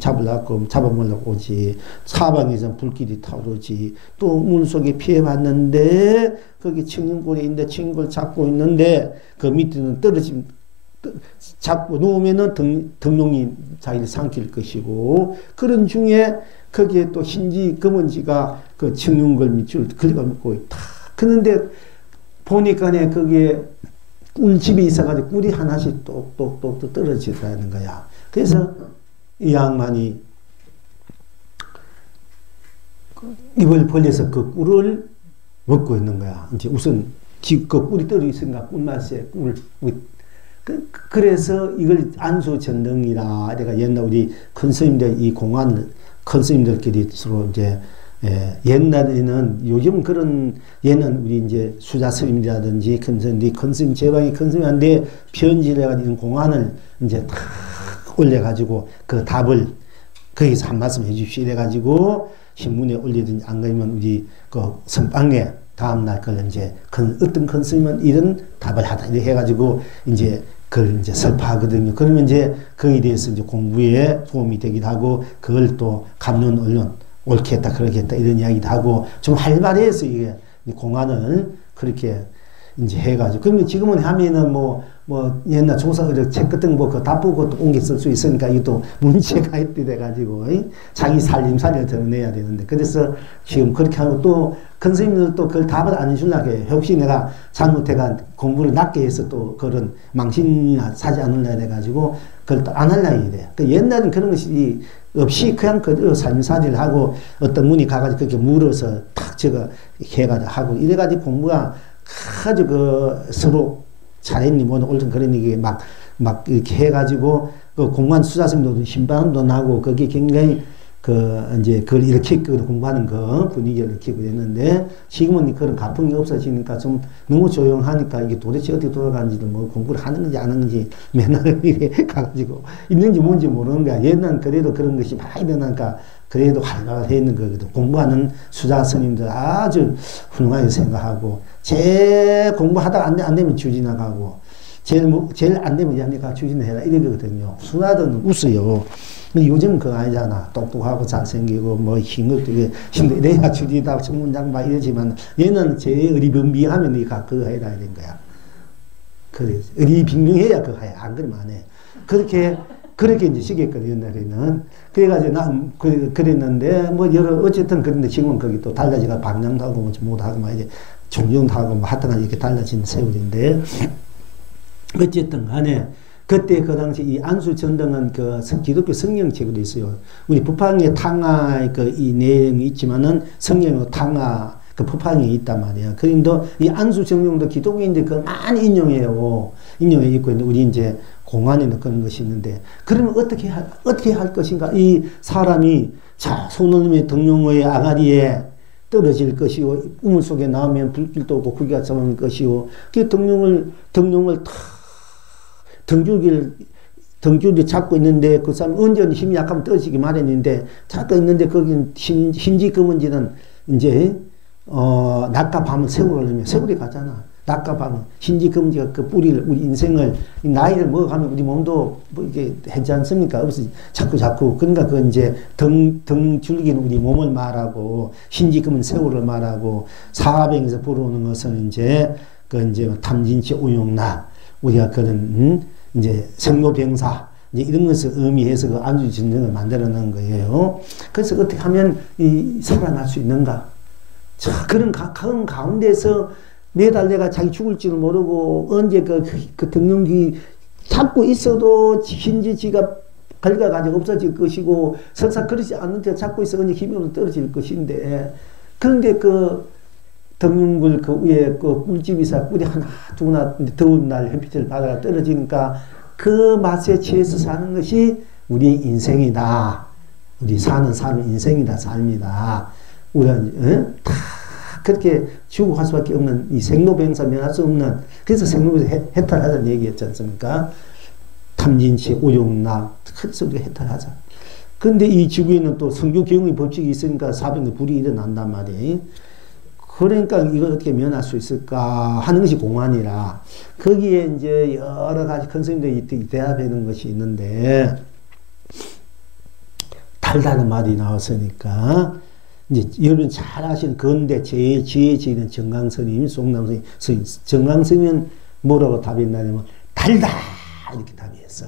잡아먹으려고 오지. 사방에서 불길이 타오르지. 또 물속에 피해봤는데 거기 칡령굴이 있는데 칡령굴 잡고 있는데 그 밑에는 잡고 놓으면은 덕룡이 자기를 삼킬 것이고 그런 중에 거기에 또 흰지 검은지가 그 칡령굴 밑을 긁어먹고 있다. 그런데 보니까 거기에 꿀집이 있어가지고 꿀이 하나씩 똑똑똑 떨어지더라는 거야. 그래서 이 양반이 입을 벌려서 그 꿀을 먹고 있는 거야. 이제 우선 그 꿀이 떨어져 있으니까 꿀맛에 그래서 이걸 안수전등이라 내가 옛날 우리 큰 스님들 이 공안을 큰 스님들끼리 서로 이제 옛날에는 요즘 그런 얘는 우리 이제 수자 스님이라든지 큰 스님 제방이 큰 스님한테 편지를 해가지고 공안을 이제 탁 올려가지고 그 답을 거기서 한 말씀 해주십시오 이래가지고 신문에 올리든지 안 그러면 우리 그 선방에 다음날 그걸 이제 어떤 큰 스님은 이런 답을 하다 이렇게 해가지고 이제 그걸 이제 설파하거든요. 그러면 이제 거기에 대해서 이제 공부에 도움이 되기도 하고 그걸 또 감론 언론 옳게 했다 그렇게 했다 이런 이야기도 하고 좀 활발해서 이게 공안을 그렇게 이제 해가지고. 그러면 지금은 하면은 뭐 옛날 조사의력 책 같은 거 그거 다 보고 또 옮겨 쓸 수 있으니까 이게 또 문제가 있게 돼가지고 자기 살림살이를 드러내야 되는데 그래서 지금 그렇게 하고 또 큰 스님들 또 그걸 답을 안 해주려고 해요. 혹시 내가 잘못해가 공부를 낮게 해서 또 그런 망신이나 사지 않으려 해가지고 그걸 또 안 하려고 해요. 그 옛날엔 그런 것이 없이 그냥 그대로 살림살이를 하고 어떤 분이 가가지고 그렇게 물어서 탁 저거 해가지고 하고 이래가지고 공부가 아주 그 서로 잘했니 뭐는 옳든 그러니 막 이렇게 해가지고 그 공무원 수사생도 신방도 나고 거기 굉장히 그 이제 그걸 일으키고 공부하는 거 분위기를 일으키고 그랬는데 지금은 그런 가풍이 없어지니까 좀 너무 조용하니까 이게 도대체 어떻게 돌아가는지도 뭐 공부를 하는 건지 안 하는 건지 맨날 이렇게 가가지고 있는지 뭔지 모르는 거야. 옛날은 그래도 그런 것이 많이 일어나니까 그래도 활발하게 했는 거거든. 공부하는 수자 스님들 아주 훌륭하게 생각하고 제 공부하다가 안 되면 주진나가고 제일 안 되면 야니까 주진해라 이러거든요. 수자들은 웃어요. 근데 요즘 그거 아니잖아. 똑똑하고 잘생기고 뭐 힘도 되게 힘도 이래야 주지다 청문장 막 이러지만 얘는 제일 의리병비하면 니가 그거 해라 이런 거야. 그래 의리병명해야 그거 해. 안 그러면 안 해. 그렇게 이제 시켰거든 옛날에는. 그래가지고 난 그랬는데 뭐 여러 어쨌든 그런데 지금은 거기 또 달라지가 방향도 하고 뭐 못하고 막 이제 종용도 하고 뭐 하여튼 이렇게 달라진 세월인데 어쨌든 간에 그때 그 당시 이 안수전등은 그 기독교 성경책으로 있어요. 우리 부파항에 탕화 그 이 내용이 있지만은 성경으로 탕화 그 부파항에 있단 말이야. 그런데 이 안수정용도 기독교인들 그 많이 인용해요. 인용해 있고 있는데 우리 이제 공안에는 그런 것이 있는데 그러면 어떻게 할 것인가? 이 사람이 자 손놈의 등용의 아가리에 떨어질 것이요 우물 속에 나오면 불길도 오고 구기가 잡을 것이요 그 등용을 탁 등줄기 잡고 있는데 그 사람 언제는 힘이 약하면 떨어지기 마련인데 잡고 있는데 거긴 힘지 금은지는 이제 낮과 밤을 세월을 넣으면 세월이 가잖아. 낮과 밤은 힘지 금지가 그 뿌리를 우리 인생을 나이를 먹어가면 우리 몸도 뭐 이게 하지 않습니까? 그래서 자꾸 그러니까 그 이제 등줄기는 우리 몸을 말하고 힘지 금은 세월을 말하고 사병에서 불어오는 것은 이제 그 이제 탐진치 오용나 우리가 그런 이제 생로병사 이제 이런 것을 의미해서 그 안수 진정을 만들어 놓은 거예요. 그래서 어떻게 하면 살아날 수 있는가? 자, 그런 가운데서 매달 내가 자기 죽을지를 모르고 언제 그 등용기 잡고 있어도 신지지가 긁어가지고 없어질 것이고 설사 그러지 않는데 잡고 있어 언제 힘이 없어 떨어질 것인데 그런데 그 등용굴 그 위에 그 꿀집이사 꿀이 하나 두나 더운 날 햇빛을 받아가 떨어지니까 그 맛에 취해서 사는 것이 우리 인생이다. 우리 사는 인생이다. 삶이다. 우리가 다 그렇게 죽고 갈 수밖에 없는 이 생로병사 면할 수 없는 그래서 생로병사 해탈하자는 얘기였지 않습니까? 탐진치 오용락 그래서 우리가 해탈하자. 근데 이 지구에는 또 성교 경의 법칙이 있으니까 사병의 불이 일어난단 말이에요. 그러니까 이걸 어떻게 면할 수 있을까 하는 것이 공안이라 거기에 이제 여러 가지 큰 스님들이 대답하는 것이 있는데 달다는 말이 나왔으니까 이제 여러분 잘 아시는 건데 제일 지혜지는 정강스님, 송남스님, 정강스님은 뭐라고 답했냐면 달다 이렇게 답했어.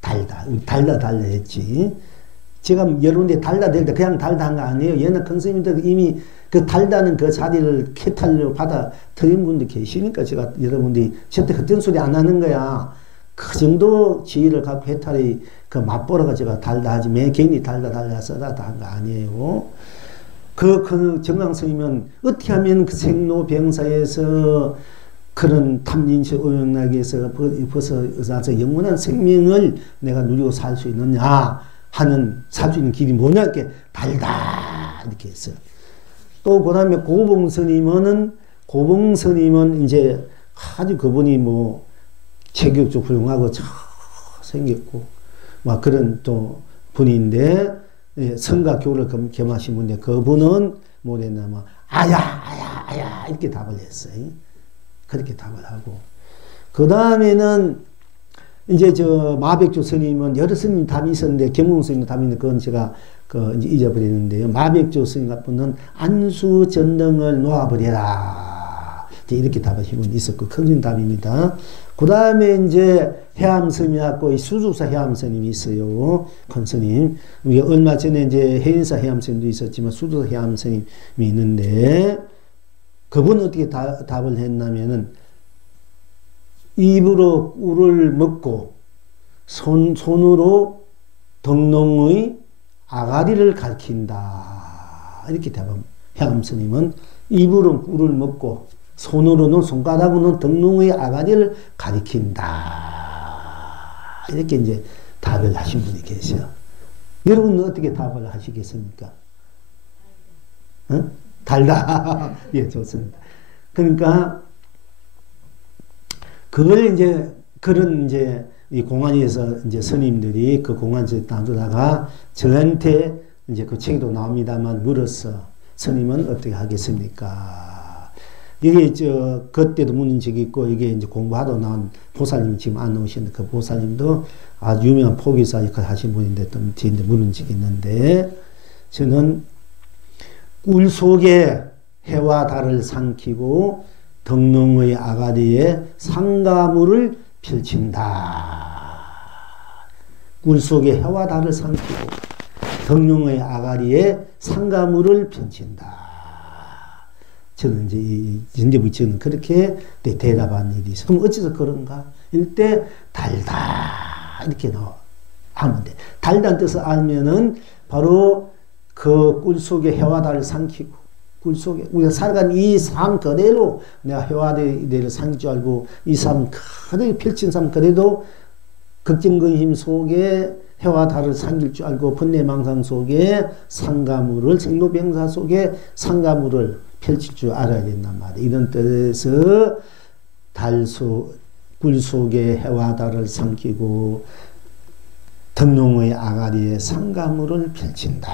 달다, 달다 했지. 제가 여러분들 달다 될 때 그냥 달다 한 거 아니에요. 옛날 큰 스님들 이미 그 달다는 그 자리를 캐탈로 받아 들인 분들 계시니까 제가 여러분들이 절대 그딴 소리 안 하는 거야. 그 정도 지혜를 갖고 해탈이 그 맛보라가 제가 달다 하지 매 괜히 달다 써다 한 거 아니에요. 그 정강스님은 어떻게 하면 그 생로병사에서 그런 탐진치 오용락에서 벗어나서 영원한 생명을 내가 누리고 살 수 있느냐 하는 살 수 있는 길이 뭐냐 이렇게 달다 이렇게 했어요. 또 그 다음에 고봉스님은 이제 아주 그분이 뭐 체격도 훌륭하고 생겼고 막 그런 또 분인데 성가교를 겸하신 분인데 그분은 뭐랬나 뭐 아야 이렇게 답을 했어요. 그렇게 답을 하고 그 다음에는 이제 저 마백조 스님은 여러 스님 답이 있었는데 경공 스님 답이 있는데 그건 제가 이제 잊어버리는데요. 마백조 스님 같은 분은 안수 전등을 놓아버려라. 이렇게 답하신 분 있었고, 큰 답입니다. 그 다음에 이제 해암스님하고 수주사 해암스님이 있어요. 큰 스님. 우리 얼마 전에 이제 해인사 해암스님도 있었지만 수주사 해암스님이 있는데, 그분은 어떻게 답을 했냐면은, 입으로 꿀을 먹고, 손으로 덕농의 아가리를 가리킨다. 이렇게 답합니다. 해암스님은 입으로 꿀을 먹고, 손으로는 손가락으로는 덕농의 아가리를 가리킨다. 이렇게 이제 답을 하신 분이 계세요. 여러분은 어떻게 답을 하시겠습니까? 어? 달다. 예, 좋습니다. 그러니까 그걸 이제 그런 이제 이 공안에서 이제 스님들이 그 공안에서 나누다가 저한테 이제 그 책에도 나옵니다만 물었어. 스님은 어떻게 하겠습니까? 이게 그때도 묻는 적이 있고, 이게 이제 공부하다 나온 보살님 지금 안 나오시는데, 그 보살님도 아주 유명한 포기사 역할 하신 분인데, 또 뒤에 묻는 적이 있는데, 저는 꿀 속에 해와 달을 삼키고, 덕농의 아가리에 상가물을 펼친다. 꿀 속에 해와 달을 삼키고, 덕농의 아가리에 상가물을 펼친다. 저는 이제 전제부처는 그렇게 대답한 일이 있어. 그럼 어째서 그런가? 이때 달다 이렇게 하면 돼. 달다는 뜻을 알면은 바로 그 꿀 속에 해와 달을 삼키고, 꿀 속에 우리가 살아가는 이 삶 그대로 내가 해와 달을 삼킬 줄 알고, 이 삶 그대로 펼친 삶 그대로 걱정근심 속에 해와 달을 삼킬 줄 알고, 번뇌망상 속에 상가물을, 생로병사 속에 상가물을 펼칠 줄 알아야 된단 말이에요. 이런 뜻에서 꿀 속에 해와 달을 삼키고 덕농의 아가리에 상가물을 펼친다.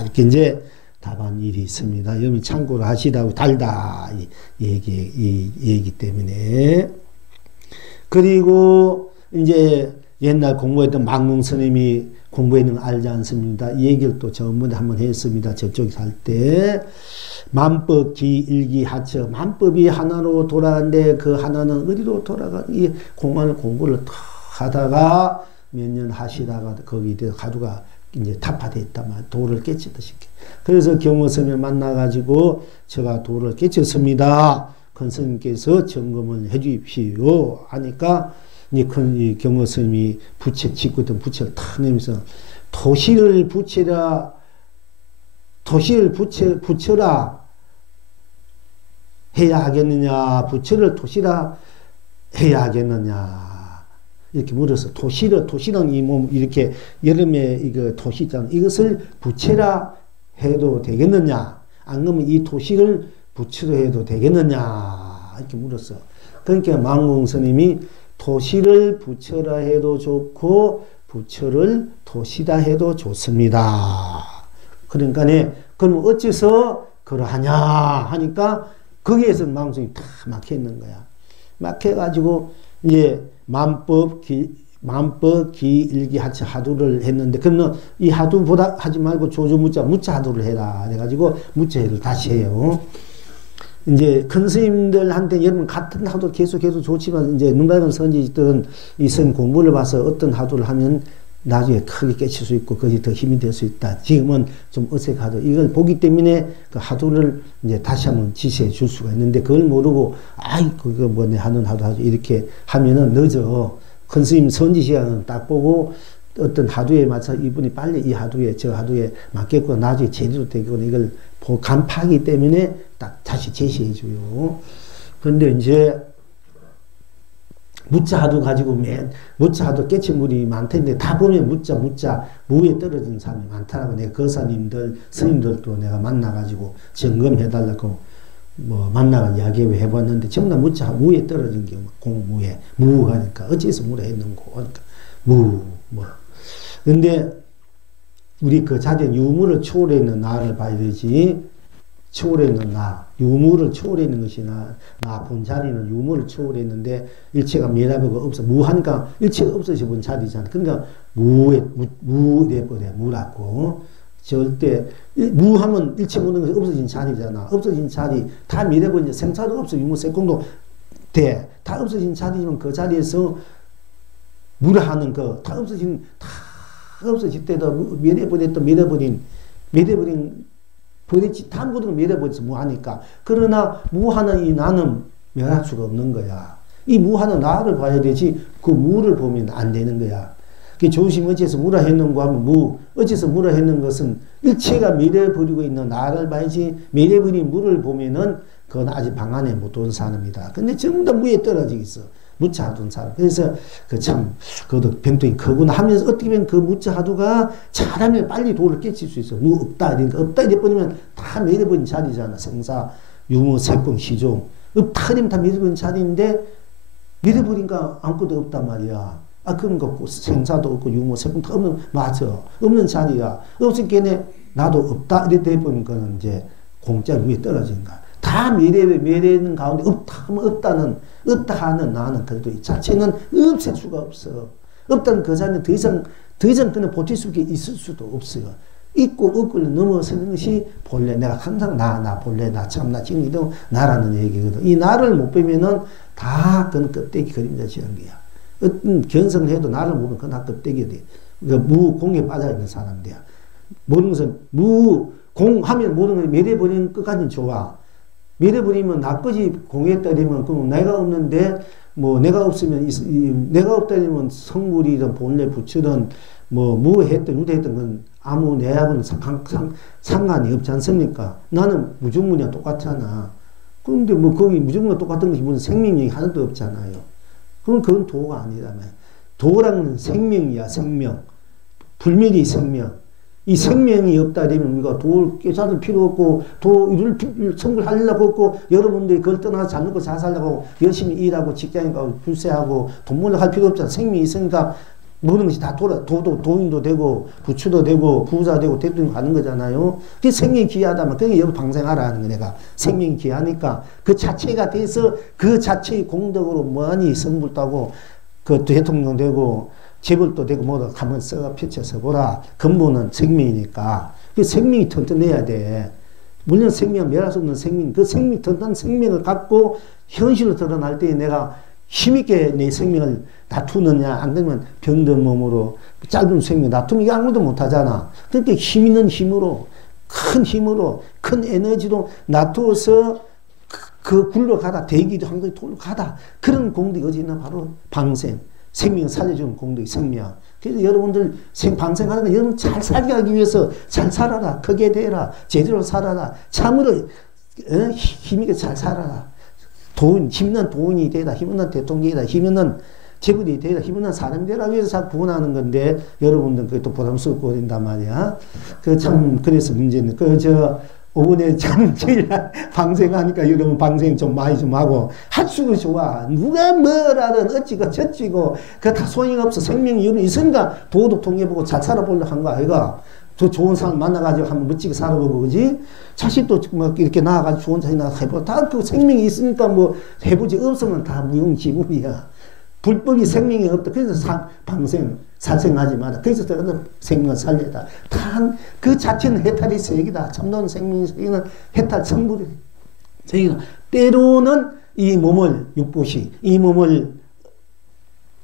이렇게 이제 답한 일이 있습니다. 여러분 참고로 하시다고 달다 이 얘기 때문에. 그리고 이제 옛날 공부했던 망궁 스님이 공부했는 거 알지 않습니다. 이 얘기를 또 전번에 한번 했습니다. 저쪽에 살 때. 만법 기일기 하처. 만법이 하나로 돌아가는데 그 하나는 어디로 돌아가? 이 공안을 공부를 탁 하다가 몇 년 하시다가 거기에 대해서 가두가 이제 타파돼 있단 말이에요. 도를 깨치듯이. 그래서 경호스님을 만나가지고 제가 도를 깨쳤습니다. 큰 스님께서 점검을 해 주십시오. 하니까 이 경호스님이 부채 짓고 있던 부채를 탁 내면서 도시를 부채라 해야 하겠느냐, 부처를 도시라 해야 하겠느냐, 이렇게 물어서 도시는 이 몸, 이렇게 여름에 이거 도시 있잖아. 이것을 부채라 해도 되겠느냐, 안 그러면 이 도시를 부처로 해도 되겠느냐, 이렇게 물었어. 그러니까 망궁 스님이 도시를 부처라 해도 좋고, 부처를 도시다 해도 좋습니다. 그러니까, 그럼 어째서 그러하냐 하니까, 거기에서 망성이 다 막혀있는 거야. 막혀가지고, 이제, 만법, 기, 일기, 하처, 하두를 했는데, 그러면 이 하두보다 하지 말고 조조무자, 무자 하두를 해라. 그래가지고, 무자를 다시 해요. 이제, 큰 스님들한테 여러분 같은 하두 계속 좋지만, 이제, 눈 밝은 선지들은 이 선 공부를 봐서 어떤 하두를 하면 나중에 크게 깨칠 수 있고, 그것이 더 힘이 될 수 있다. 지금은 좀 어색하다. 이걸 보기 때문에 그 하두를 이제 다시 한번 지시해 줄 수가 있는데, 그걸 모르고, 아이, 그거 뭐네, 하는 하두, 이렇게 하면은 늦어. 큰 스님 선지 시간은 딱 보고, 어떤 하두에 맞춰 이분이 빨리 이 하두에, 저 하두에 맞겠고, 나중에 제대로 되거나 이걸 간파하기 때문에 딱 다시 제시해 줘요. 그런데 이제, 무자 하두 가지고 무자 하두 깨친 분이 많던데 다 보면 무자 무에 떨어진 사람이 많더라고. 내가 거사님들 스님들도 내가 만나가지고 점검해달라고 뭐 만나가 이야기 해봤는데 전부 다 무자 무에 떨어진 경우, 공무에 무하니까 어째서 무라 했는고 하니까 뭐 근데 우리 그 자된 유무를 초월해 있는 나를 봐야 되지. 초월해 있는 나, 유무를 초월해 있는 것이 나 본 자리는 유무를 초월해 있는데 일체가 미라버가 없어. 무하니까 일체가 없어져 본 자리잖아. 그러니까 무에 돼버려. 무라고. 절대 무하면 일체 모든 것이 없어진 자리잖아. 없어진 자리 다 밀어버리면 생사도 없어. 유무색공도 돼. 다 없어진 자리면 그 자리에서 무라하는 거 다 없어진 다 없어질 때도 밀어버린 버렸지 다 모든 밀어버려서 무하니까. 그러나 무하는 이 나는 멸할 수가 없는 거야. 이 무하는 나를 봐야 되지 그 무를 보면 안 되는 거야. 조심 어째서 무라했는고 하면 어째서 무라했는 것은 일체가 밀어버리고 있는 나를 봐야지. 밀어버린 무를 보면은 그건 아직 방 안에 못 온 사람이다. 근데 전부 다 무에 떨어져 있어. 무자하던 사람. 그래서 그것도 병통이 크구나 하면서 어떻게 보면 그 무자하두가 잘하면 빨리 도를 깨칠 수 있어. 무 없다. 그러니까 없다 이래버리면 다 밀어버린 자리잖아. 생사, 유무, 색공, 시종. 없다 이러면 다 밀어버린 자리인데 밀어버리니까 아무것도 없단 말이야. 그런 거 없고 생사도 없고 유무, 색공 다 없는, 맞아. 없는 자리야. 없으니까 나도 없다 이래 보니까는 이제 공짜 위에 떨어지는 거야. 다 미래는 가운데 없다 하면 없다 하는 나는 그래도 이 자체는 없앨 수가 없어. 없다는 그 자리는 더 이상 그는 버틸 수 있을 수도 없어요. 있고 없고를 넘어서는 것이 본래 내가 항상 나 본래 나 참나 진리도 나라는 얘기거든. 이 나를 못 빼면은 다 그건 껍데기 그림자 지은 거야. 어떤 견성해도 나를 보면 그건 다 껍데기야 돼. 그러니까 무공에 빠져있는 사람들이야. 모든 것은 무공하면 모든 걸 매려버리는 것까지는 좋아. 밀어버리면 나까지 공에 따르면 그럼 내가 없는데 뭐 내가 없으면 내가 없다면 성물이든 본래 부처든 뭐 무했든 유대했든 건 아무 내하고는 상관이 없지 않습니까? 나는 무중문이랑 똑같잖아. 그런데 뭐 거기 무중문과 똑같은 것이 무슨 생명력이 하나도 없잖아요. 그럼 그건 도가 아니라며. 도라는 생명이야. 생명. 불멸이 생명. 이 생명이 없다 되면 우리가 도를 깨닫을 필요 없고 도를 성불하려고 없고 여러분들이 그걸 떠나서 잘 먹고 잘 살려고 열심히 일하고 직장에 가고 불세하고 돈 벌려 할 필요 없잖아. 생명이 있으니까 모든 것이 다 도인도 되고 부처도 되고 부자 되고 대통령 가는 거잖아요. 그게 생명이 귀하다면 그게 여기 방생하라 하는 거 내가. 생명이 귀하니까 그 자체가 돼서 그 자체의 공덕으로 많이 성불 따고 그 대통령 되고 재벌도 되고 뭐도 한번 써 펼쳐서 보라. 근본은 생명이니까. 그 생명이 튼튼해야 돼. 물론 생명, 멸할 수 없는 생명, 그 생명, 튼튼한 생명을 갖고 현실로 드러날 때 내가 힘있게 내 생명을 다투느냐, 안 되면 병든 몸으로 짧은 생명 다투면 이거 아무도 못하잖아. 그러니까 힘 있는 힘으로, 큰 에너지로 다투어서 그 굴러 가다, 대기도 항상 돌로 가다. 그런 공덕이 어디 있나? 바로 방생. 생명 살려주는 공덕이 생명. 그래서 여러분들 방생하는 거 여러분 잘 살게 하기 위해서 잘 살아라. 크게 되라. 제대로 살아라. 참으로 힘있게 잘 살아라. 힘있는 도인이 되라. 힘있는 대통령이다. 힘있는 재벌이 되라. 힘있는 사람이 되라 위해서 자꾸 구원하는 건데 여러분들은 그게 또 부담스럽고 된단 말이야. 그래서 문제는 오번에 참 제일 방생하니까 여러분 방생 좀 많이 좀 하고 할수록 좋아. 누가 뭐라든 어찌고 저찌고 그 다 소용없어. 생명이 있으니까 도덕 통해보고 잘 살아보려고 한 거 아이가. 더 좋은 사람 만나가지고 한번 멋지게 살아보고 그지? 자식도 뭐 이렇게 나아가지고 좋은 자식 나아가고 다 그 생명이 있으니까 뭐 해보지. 없으면 다 무용지물이야. 불법이 생명이 없다. 그래서 방생, 살생하지 마라. 그래서 생명을 살려다. 그 자체는 해탈이 세계다. 참된 생명의 세계는 해탈 성불이 세계다. 때로는 이 몸을 육보시, 이 몸을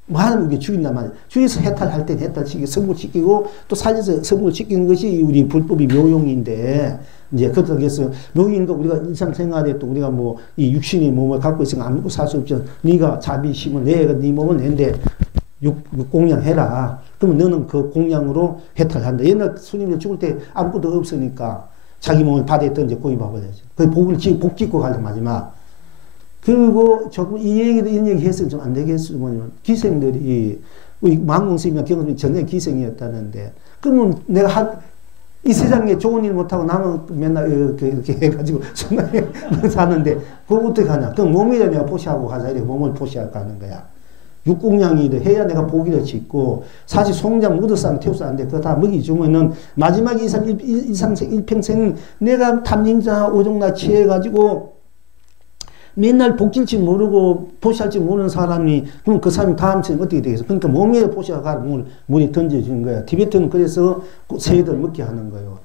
많은 게 죽인단 말이야. 죽여서 해탈할 때 해탈시키고 성불시키고 또 살려서 성불시키는 것이 우리 불법이 묘용인데 이제 그렇다고 해서 묘용인가 우리가 일상생활에 또 우리가 뭐 이 육신의 몸을 갖고 있으면 아무것도 살 수 없죠. 네가 자비심을 내가 네 몸을 낸데 육공양 해라. 그러면 너는 그 공양으로 해탈한다. 옛날 스님들 죽을 때 아무것도 없으니까 자기 몸을 바다에 던져 고입해버려야지. 그 복을 복 짓고 가려 마지막. 그리고 조금 이 얘기도 이런 얘기 했으면 좀 안 되겠어. 뭐냐면 기생들이 우리 망공스님이나 경험이 전에 기생이었다는데 그러면 내가 이 세상에 좋은 일 못하고 남은 맨날 이렇게 해가지고 순간에 사는데 그거 어떻게 하냐. 그럼 몸이라 내가 포시하고 가자. 이렇게 몸을 포시하고 가는 거야. 육공양이 해야 내가 복이를 짓고 사실 송장 묻어서 태워서 안 돼. 그거 다 먹이 주면은 마지막에 일평생 내가 탐진자 오종나 취해가지고 맨날 복질지 모르고 포시할지 모르는 사람이 그럼 그 사람이 다음 생에 어떻게 되겠어? 그러니까 몸에 포시하고 물에 던져주는 거야. 티베트는 그래서 새들 먹게 하는 거예요.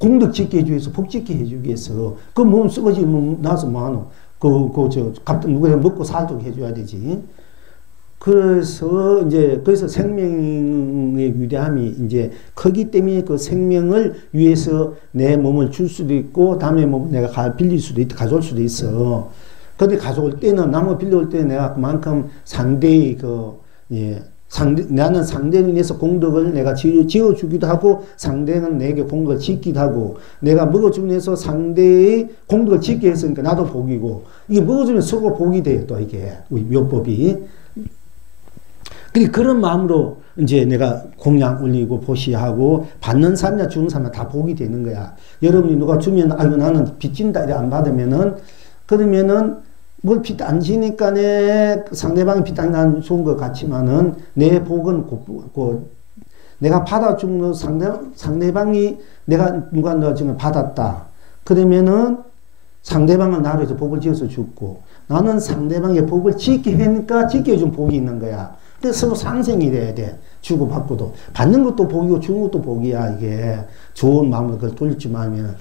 공덕 짓게 해주기 위해서 복 짓게 해주기 위해서 그 몸 썩어지면 나서 뭐하노? 갑자기 누가 먹고 살도록 해줘야 되지. 그래서 생명의 위대함이 이제 크기 때문에 그 생명을 위해서 내 몸을 줄 수도 있고, 다음에 몸을 내가 빌릴 수도 있고, 가져올 수도 있어. 근데 가져올 때는, 남을 빌려올 때 내가 그만큼 상대의 나는 상대를 위해서 공덕을 내가 지어주기도 하고, 상대는 내게 공덕을 짓기도 하고, 내가 먹어주면서 상대의 공덕을 짓게 했으니까 나도 복이고, 이게 먹어주면 서로 복이 돼요, 또 이게. 우리 묘법이. 그런 마음으로 이제 내가 공양 올리고 보시하고, 받는 사람이나 주는 사람이나 다 복이 되는 거야. 여러분이 누가 주면, 아이고, 나는 빚진다, 이래 안 받으면은, 그러면은, 뭘 빚 안 지니까 상대방이 빚 안 나는 좋은 것 같지만은, 내 복은 내가 받아주는 상대방이 누가 넣어주면 받았다. 그러면은, 상대방은 나로 해서 복을 지어서 줬고, 나는 상대방의 복을 짓게 하니까 짓게 해준 복이 있는 거야. 그래서 서로 상생이 돼야 돼. 주고받고도. 받는 것도 복이고 주는 것도 복이야. 이게 좋은 마음으로 그걸 돌릴 줄 알면.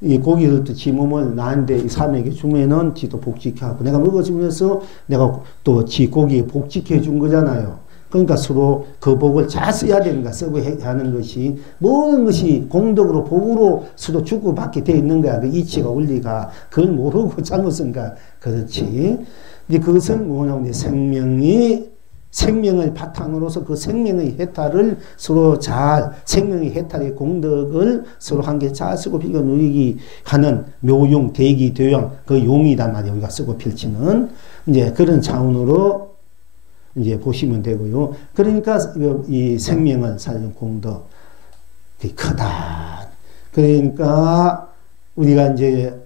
이 고기들도 지 몸을 나한테 이 사람에게 주면은 지도 복지케 하고, 내가 먹어주면서 내가 또 지 고기에 복지케 해준 거잖아요. 그러니까 서로 그 복을 잘 써야 되는 거야. 쓰고 하는 것이. 모든 것이 공덕으로 복으로 서로 주고받게 돼 있는 거야. 그 이치가 원리가. 그걸 모르고 잘못 쓴 거야. 그렇지. 근데 그것은 뭐냐면 생명을 바탕으로서 그 생명의 해탈을 서로 생명의 해탈의 공덕을 서로 함께 잘 쓰고 빌려 누리기 하는 묘용, 대기, 대용, 그 용이단 말이에요. 우리가 쓰고 필지는. 이제 그런 차원으로 이제 보시면 되고요. 그러니까 이 생명을 살리는 공덕이 크다. 그러니까 우리가 이제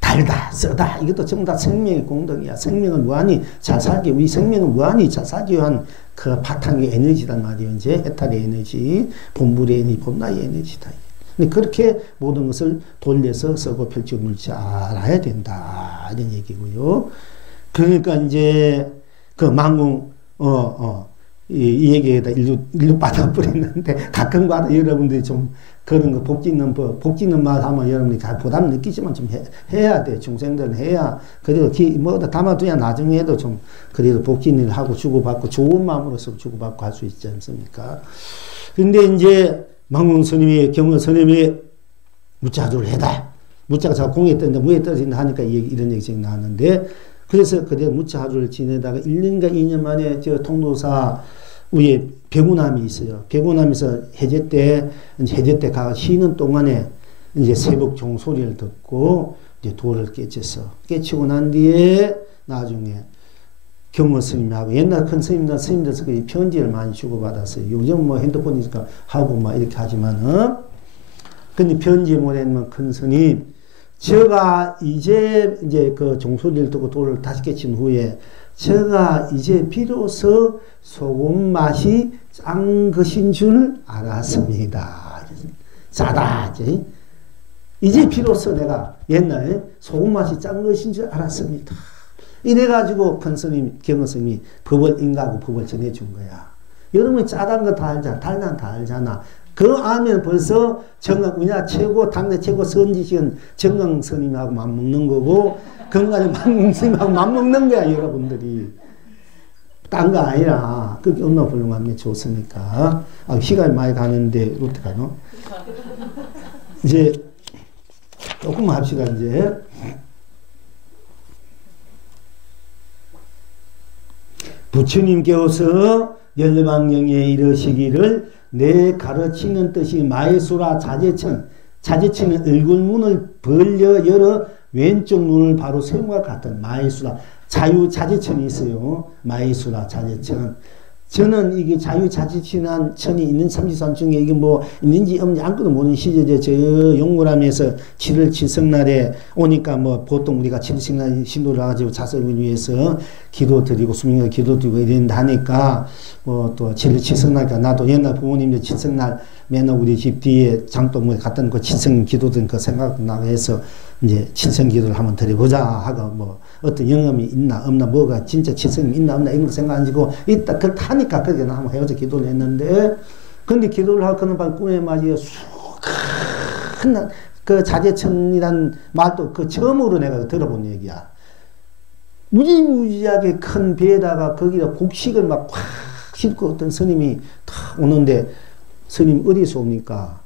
달다, 쓰다, 이것도 전부 다 생명의 공덕이야. 생명을 무한히 잘 살게, 우리 생명을 무한히 잘 살기 위한 그 바탕의 에너지단 말이에요. 이제 해탈의 에너지, 본물의 에너지, 본나의 에너지다. 근데 그렇게 모든 것을 돌려서 쓰고 펼치고 잘 알아야 된다. 이런 얘기고요. 그러니까 이제 그 만궁, 이 얘기에다 일로 빠져버렸는데, 가끔가다 여러분들이 좀 그런 거 복짓는 말 하면 여러분이 부담 느끼지만 좀 해야 돼. 중생들은 해야. 그래도 담아두야 나중에 해도 좀, 그래도 복짓는 하고 주고받고 좋은 마음으로서 주고받고 할 수 있지 않습니까? 근데 이제 망궁 스님이, 경허 스님이 무자주를 해다. 무자가 자꾸 공에 떠는데 무에 떨어진다 하니까 이런 얘기가 나왔는데, 그래서 그대 무자주를 지내다가 1년과 2년 만에 저 통도사 위에 백운함이 있어요. 백운함에서 해제 때 가 쉬는 동안에 이제 새벽 종소리를 듣고 이제 도를 깨쳤어. 깨치고 난 뒤에 나중에 경허 스님하고, 옛날 큰 스님들서 편지를 많이 주고받았어요. 요즘 뭐 핸드폰이니까 하고 막 이렇게 하지만은, 근데 편지 보내면 큰 스님, 제가 이제 그 종소리를 듣고 도를 다시 깨친 후에, 제가 이제 비로소 소금 맛이 짠 것인 줄 알았습니다. 짜다. 이제 비로소 내가 옛날에 소금 맛이 짠 것인 줄 알았습니다. 이래가지고 큰 스님, 경허 스님이 법을 인가하고 법을 전해준 거야. 여러분이 짜다는 거 다 알잖아. 달난 다 알잖아. 그 알면 벌써 우리나라 당대 최고 선지식은 정강 스님하고 맞먹는 거고, 건강에 망궁 스님하고 맞먹는 거야, 여러분들이. 딴 거 아니라. 그게 얼마나 훌륭하면 좋습니까? 시간이 많이 가는데, 어떻게 가노? 이제, 조금만 합시다, 이제. 부처님께서 열반경에 이르시기를, 내 가르치는 뜻이 마예수라 자제천. 자제천은 얼굴문을 벌려 열어 왼쪽 눈을 바로 세움과 같은 마예수라. 자유자제천이 있어요. 마예수라 자제천. 저는 이게 자유자재천한 천이 있는 33 중에 이게 뭐 있는지 없는지 아무것도 모르는 시절에 저 용구람에서 7월 7성날에 오니까 뭐 보통 우리가 7성날 신도를 가지고 자석을 위해서 기도드리고 수명을 기도드리고 이런다 하니까 뭐 또 7월 7성날이니까 나도 옛날 부모님들 7성날 맨날 우리 집 뒤에 장독문에 갔던 그 7성 기도든 그 생각나고 해서 이제 7성 기도를 한번 드려보자 하고 뭐 어떤 영험이 있나 없나 뭐가 진짜 7성이 있나 없나 이런 거 생각 안 지고 있다 그렇다 하니까 그렇게 한번 헤어져 기도를 했는데 근데 기도를 하고 그는 밤 꿈에 맞이어 큰 그 자제천이란 말도 그 처음으로 내가 들어본 얘기야. 무지무지하게 큰 배에다가 거기다 곡식을 막 꽉 싣고 어떤 스님이 탁 오는데 스님 어디서 옵니까?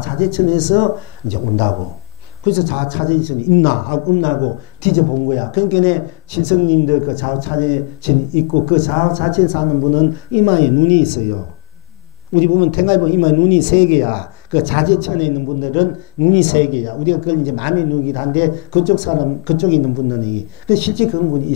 자제천에서 이제 온다고. 그래서 자제천이 있나 하고 없나고 뒤져본 거야. 그러니까 내 신성님들 그 자제천이 있고 그 자제천 사는 분은 이마에 눈이 있어요. 우리 보면 탱가에 보면 이마에 눈이 3개야. 그 자제천에 있는 분들은 눈이 3개야. 우리가 그걸 이제 마음의 눈이긴 한데 그쪽 사람, 그쪽에 있는 분들은 실제 그런 분이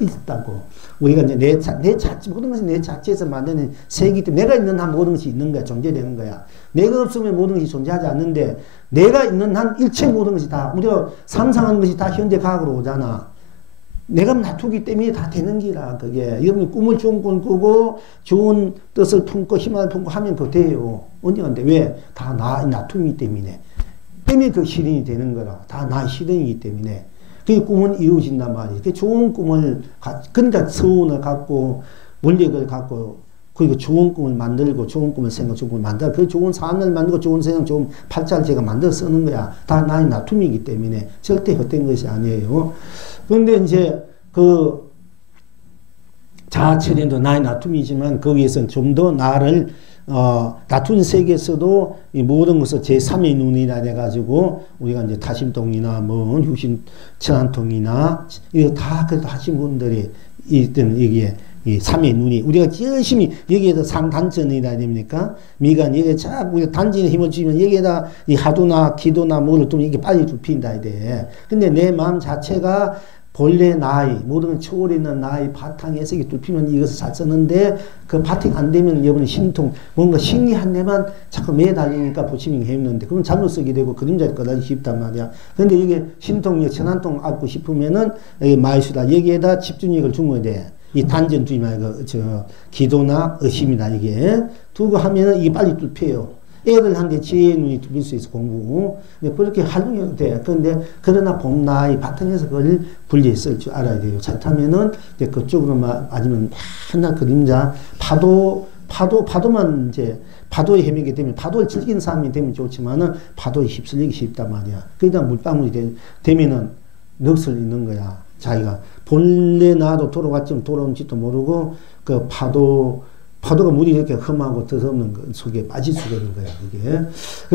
있다고. 우리가 이제 내 자체, 모든 것이 내 자체에서 만드는 세기 때문에 내가 있는 한 모든 것이 있는 거야. 존재되는 거야. 내가 없으면 모든 것이 존재하지 않는데 내가 있는 한 일체 모든 것이 다, 우리가 상상하는 것이 다 현대 과학으로 오잖아. 내가 놔두기 때문에 다 되는 기라, 그게. 여러분, 꿈을 좋은 꿈 꾸고, 좋은 뜻을 품고, 희망을 품고 하면 그 돼요. 언제가 돼? 왜? 다 나 놔두기 때문에. 때문에 그 실현이 되는 거라. 다 나의 실현이기 때문에. 그 꿈은 이루어진단 말이에요. 그 좋은 꿈을, 그러니까 서운을 갖고, 원력을 갖고, 그리고 좋은 꿈을 만들고, 좋은 꿈을 생각, 좋은 꿈을 만들고, 그 좋은 삶을 만들고, 좋은 생각, 좋은 팔자를 제가 만들어 쓰는 거야. 다 나의 놔둠이기 때문에. 절대 헛된 것이 아니에요. 그런데 이제 그 자아체련도 나의 놔툼이지만 거기에서는 좀 더 나를 놔둔 세계에서도 이 모든 것을 제3의 눈이라 해가지고 우리가 이제 타심통이나 뭐 유심 천안통이나 이거 다 그래도 하신 분들이 있던 여기에 이 3의 눈이 우리가 열심히 여기에다 상단전이라 됩니까? 미간 여기에 자꾸 우리가 단전에 힘을 주면 여기에다 이 하도나 기도나 뭐를 좀 이게 빨리 좁힌다 돼. 근데 내 마음 자체가 본래 나의 모든 초월에 있는 나의 바탕에서 이게 뚫히면 이것을 잘 썼는데 그 바탕 안 되면 여러분이 심통 뭔가 신기한 데만 자꾸 매달리니까 보시면 힘든데 그러면 잘못 쓰게 되고 그림자를 꺼다기 쉽단 말이야. 근데 이게 심통이 천안통 안고 싶으면은 여기 마이수다 여기에다 집중력을 주면 돼. 이 단전 두지 말고 기도나 의심이다 이게 두고 하면은 이게 빨리 뚫혀요. 애들한테 지혜의 눈이 뚫릴 수 있어 공부. 그렇게 활용해도 돼. 그런데 그러나 봄나이 바탕에서 그걸 분리했을 줄 알아야 돼요. 잘타면은 이제 그쪽으로 맞으면 맨날 그림자 파도만 이제 파도에 헤매게 되면 파도를 즐기는 사람이 되면 좋지만은 파도에 휩쓸리기 쉽단 말이야. 그러다 물방울이 되면은 넋을 잃는 거야. 자기가 본래 나도 돌아왔지만 돌아온지도 모르고 그 파도가 물이 이렇게 험하고 더없는 것 속에 빠질 수가 있는 거야, 그게.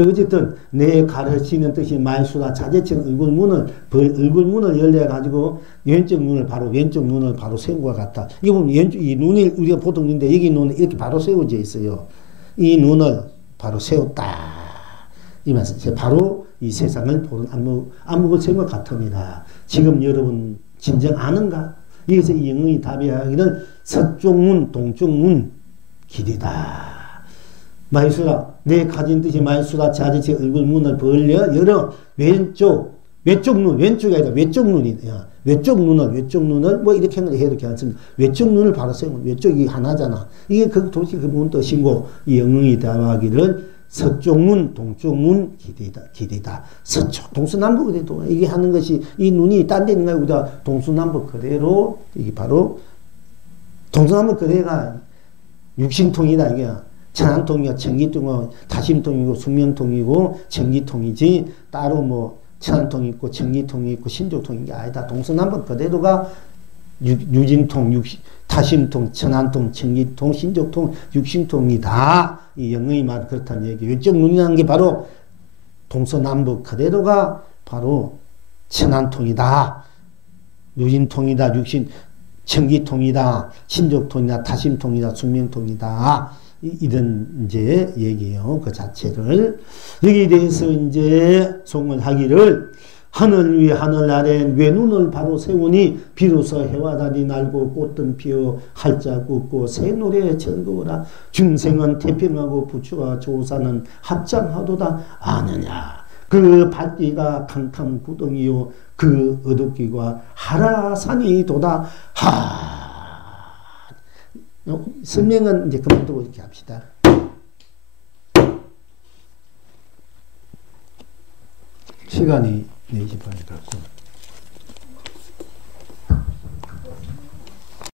어쨌든, 내 가르치는 뜻이 말수나 자제처럼 얼굴문을 열려가지고, 왼쪽 눈을 바로 세운 것 같다. 이거 보면 이 눈이 우리가 보통 있는데, 여기 눈은 이렇게 바로 세워져 있어요. 이 눈을 바로 세웠다. 이 말씀. 바로 이 세상을 보는 안목을 세운 것 같습니다. 지금 여러분, 진정 아는가? 여기서 이 영의 답이 하기는 서쪽문, 동쪽문, 길이다. 마이수라 내 가진 뜻이 마이수라 자지체 얼굴 문을 벌려 열어 왼쪽 눈 왼쪽이 아니라 외쪽 눈이야. 외쪽 눈을 뭐 이렇게 해도 괜찮습니다. 외쪽 눈을 바로 세우면 외쪽이 하나잖아. 이게 그 도시 그 문 뜻이고 이 영의 답하기를 서쪽문 동쪽문 길이다. 서쪽 동서남북 그래도 이게 하는 것이 이 눈이 딴 데 있는 거야. 우리가 동서남북 그대로 이게 바로 동서남북 그대가 육신통이다 이게 천안통이고 청기통이고 다심통이고 숙명통이고 청기통이지 따로 뭐 천안통이 있고 청기통이 있고 신족통이 게 아니다. 동서남북 그대로가 유진통, 다심통, 천안통, 청기통, 신족통, 육신통이다. 이 영의 말 그렇다는 얘기. 왼쪽 눈이라는 게 바로 동서남북 그대로가 바로 천안통이다. 유진통이다. 청기통이다, 신족통이다, 다심통이다, 숙명통이다. 이런 이제 얘기예요. 그 자체를. 여기에 대해서 이제 송을 하기를 하늘 위에 하늘 아래 외눈을 바로 세우니 비로소 해와 달이 날고 꽃든 피어 활짝 웃고 새 노래에 즐거워라. 중생은 태평하고 부처와 조사는 합장하도다 아느냐. 그 발뒤가 캄캄 구덩이요 그 어둡기가 하라산이 도다. 설명은 이제 그만두고 이렇게 합시다. 시간이 4시 반이 갔고.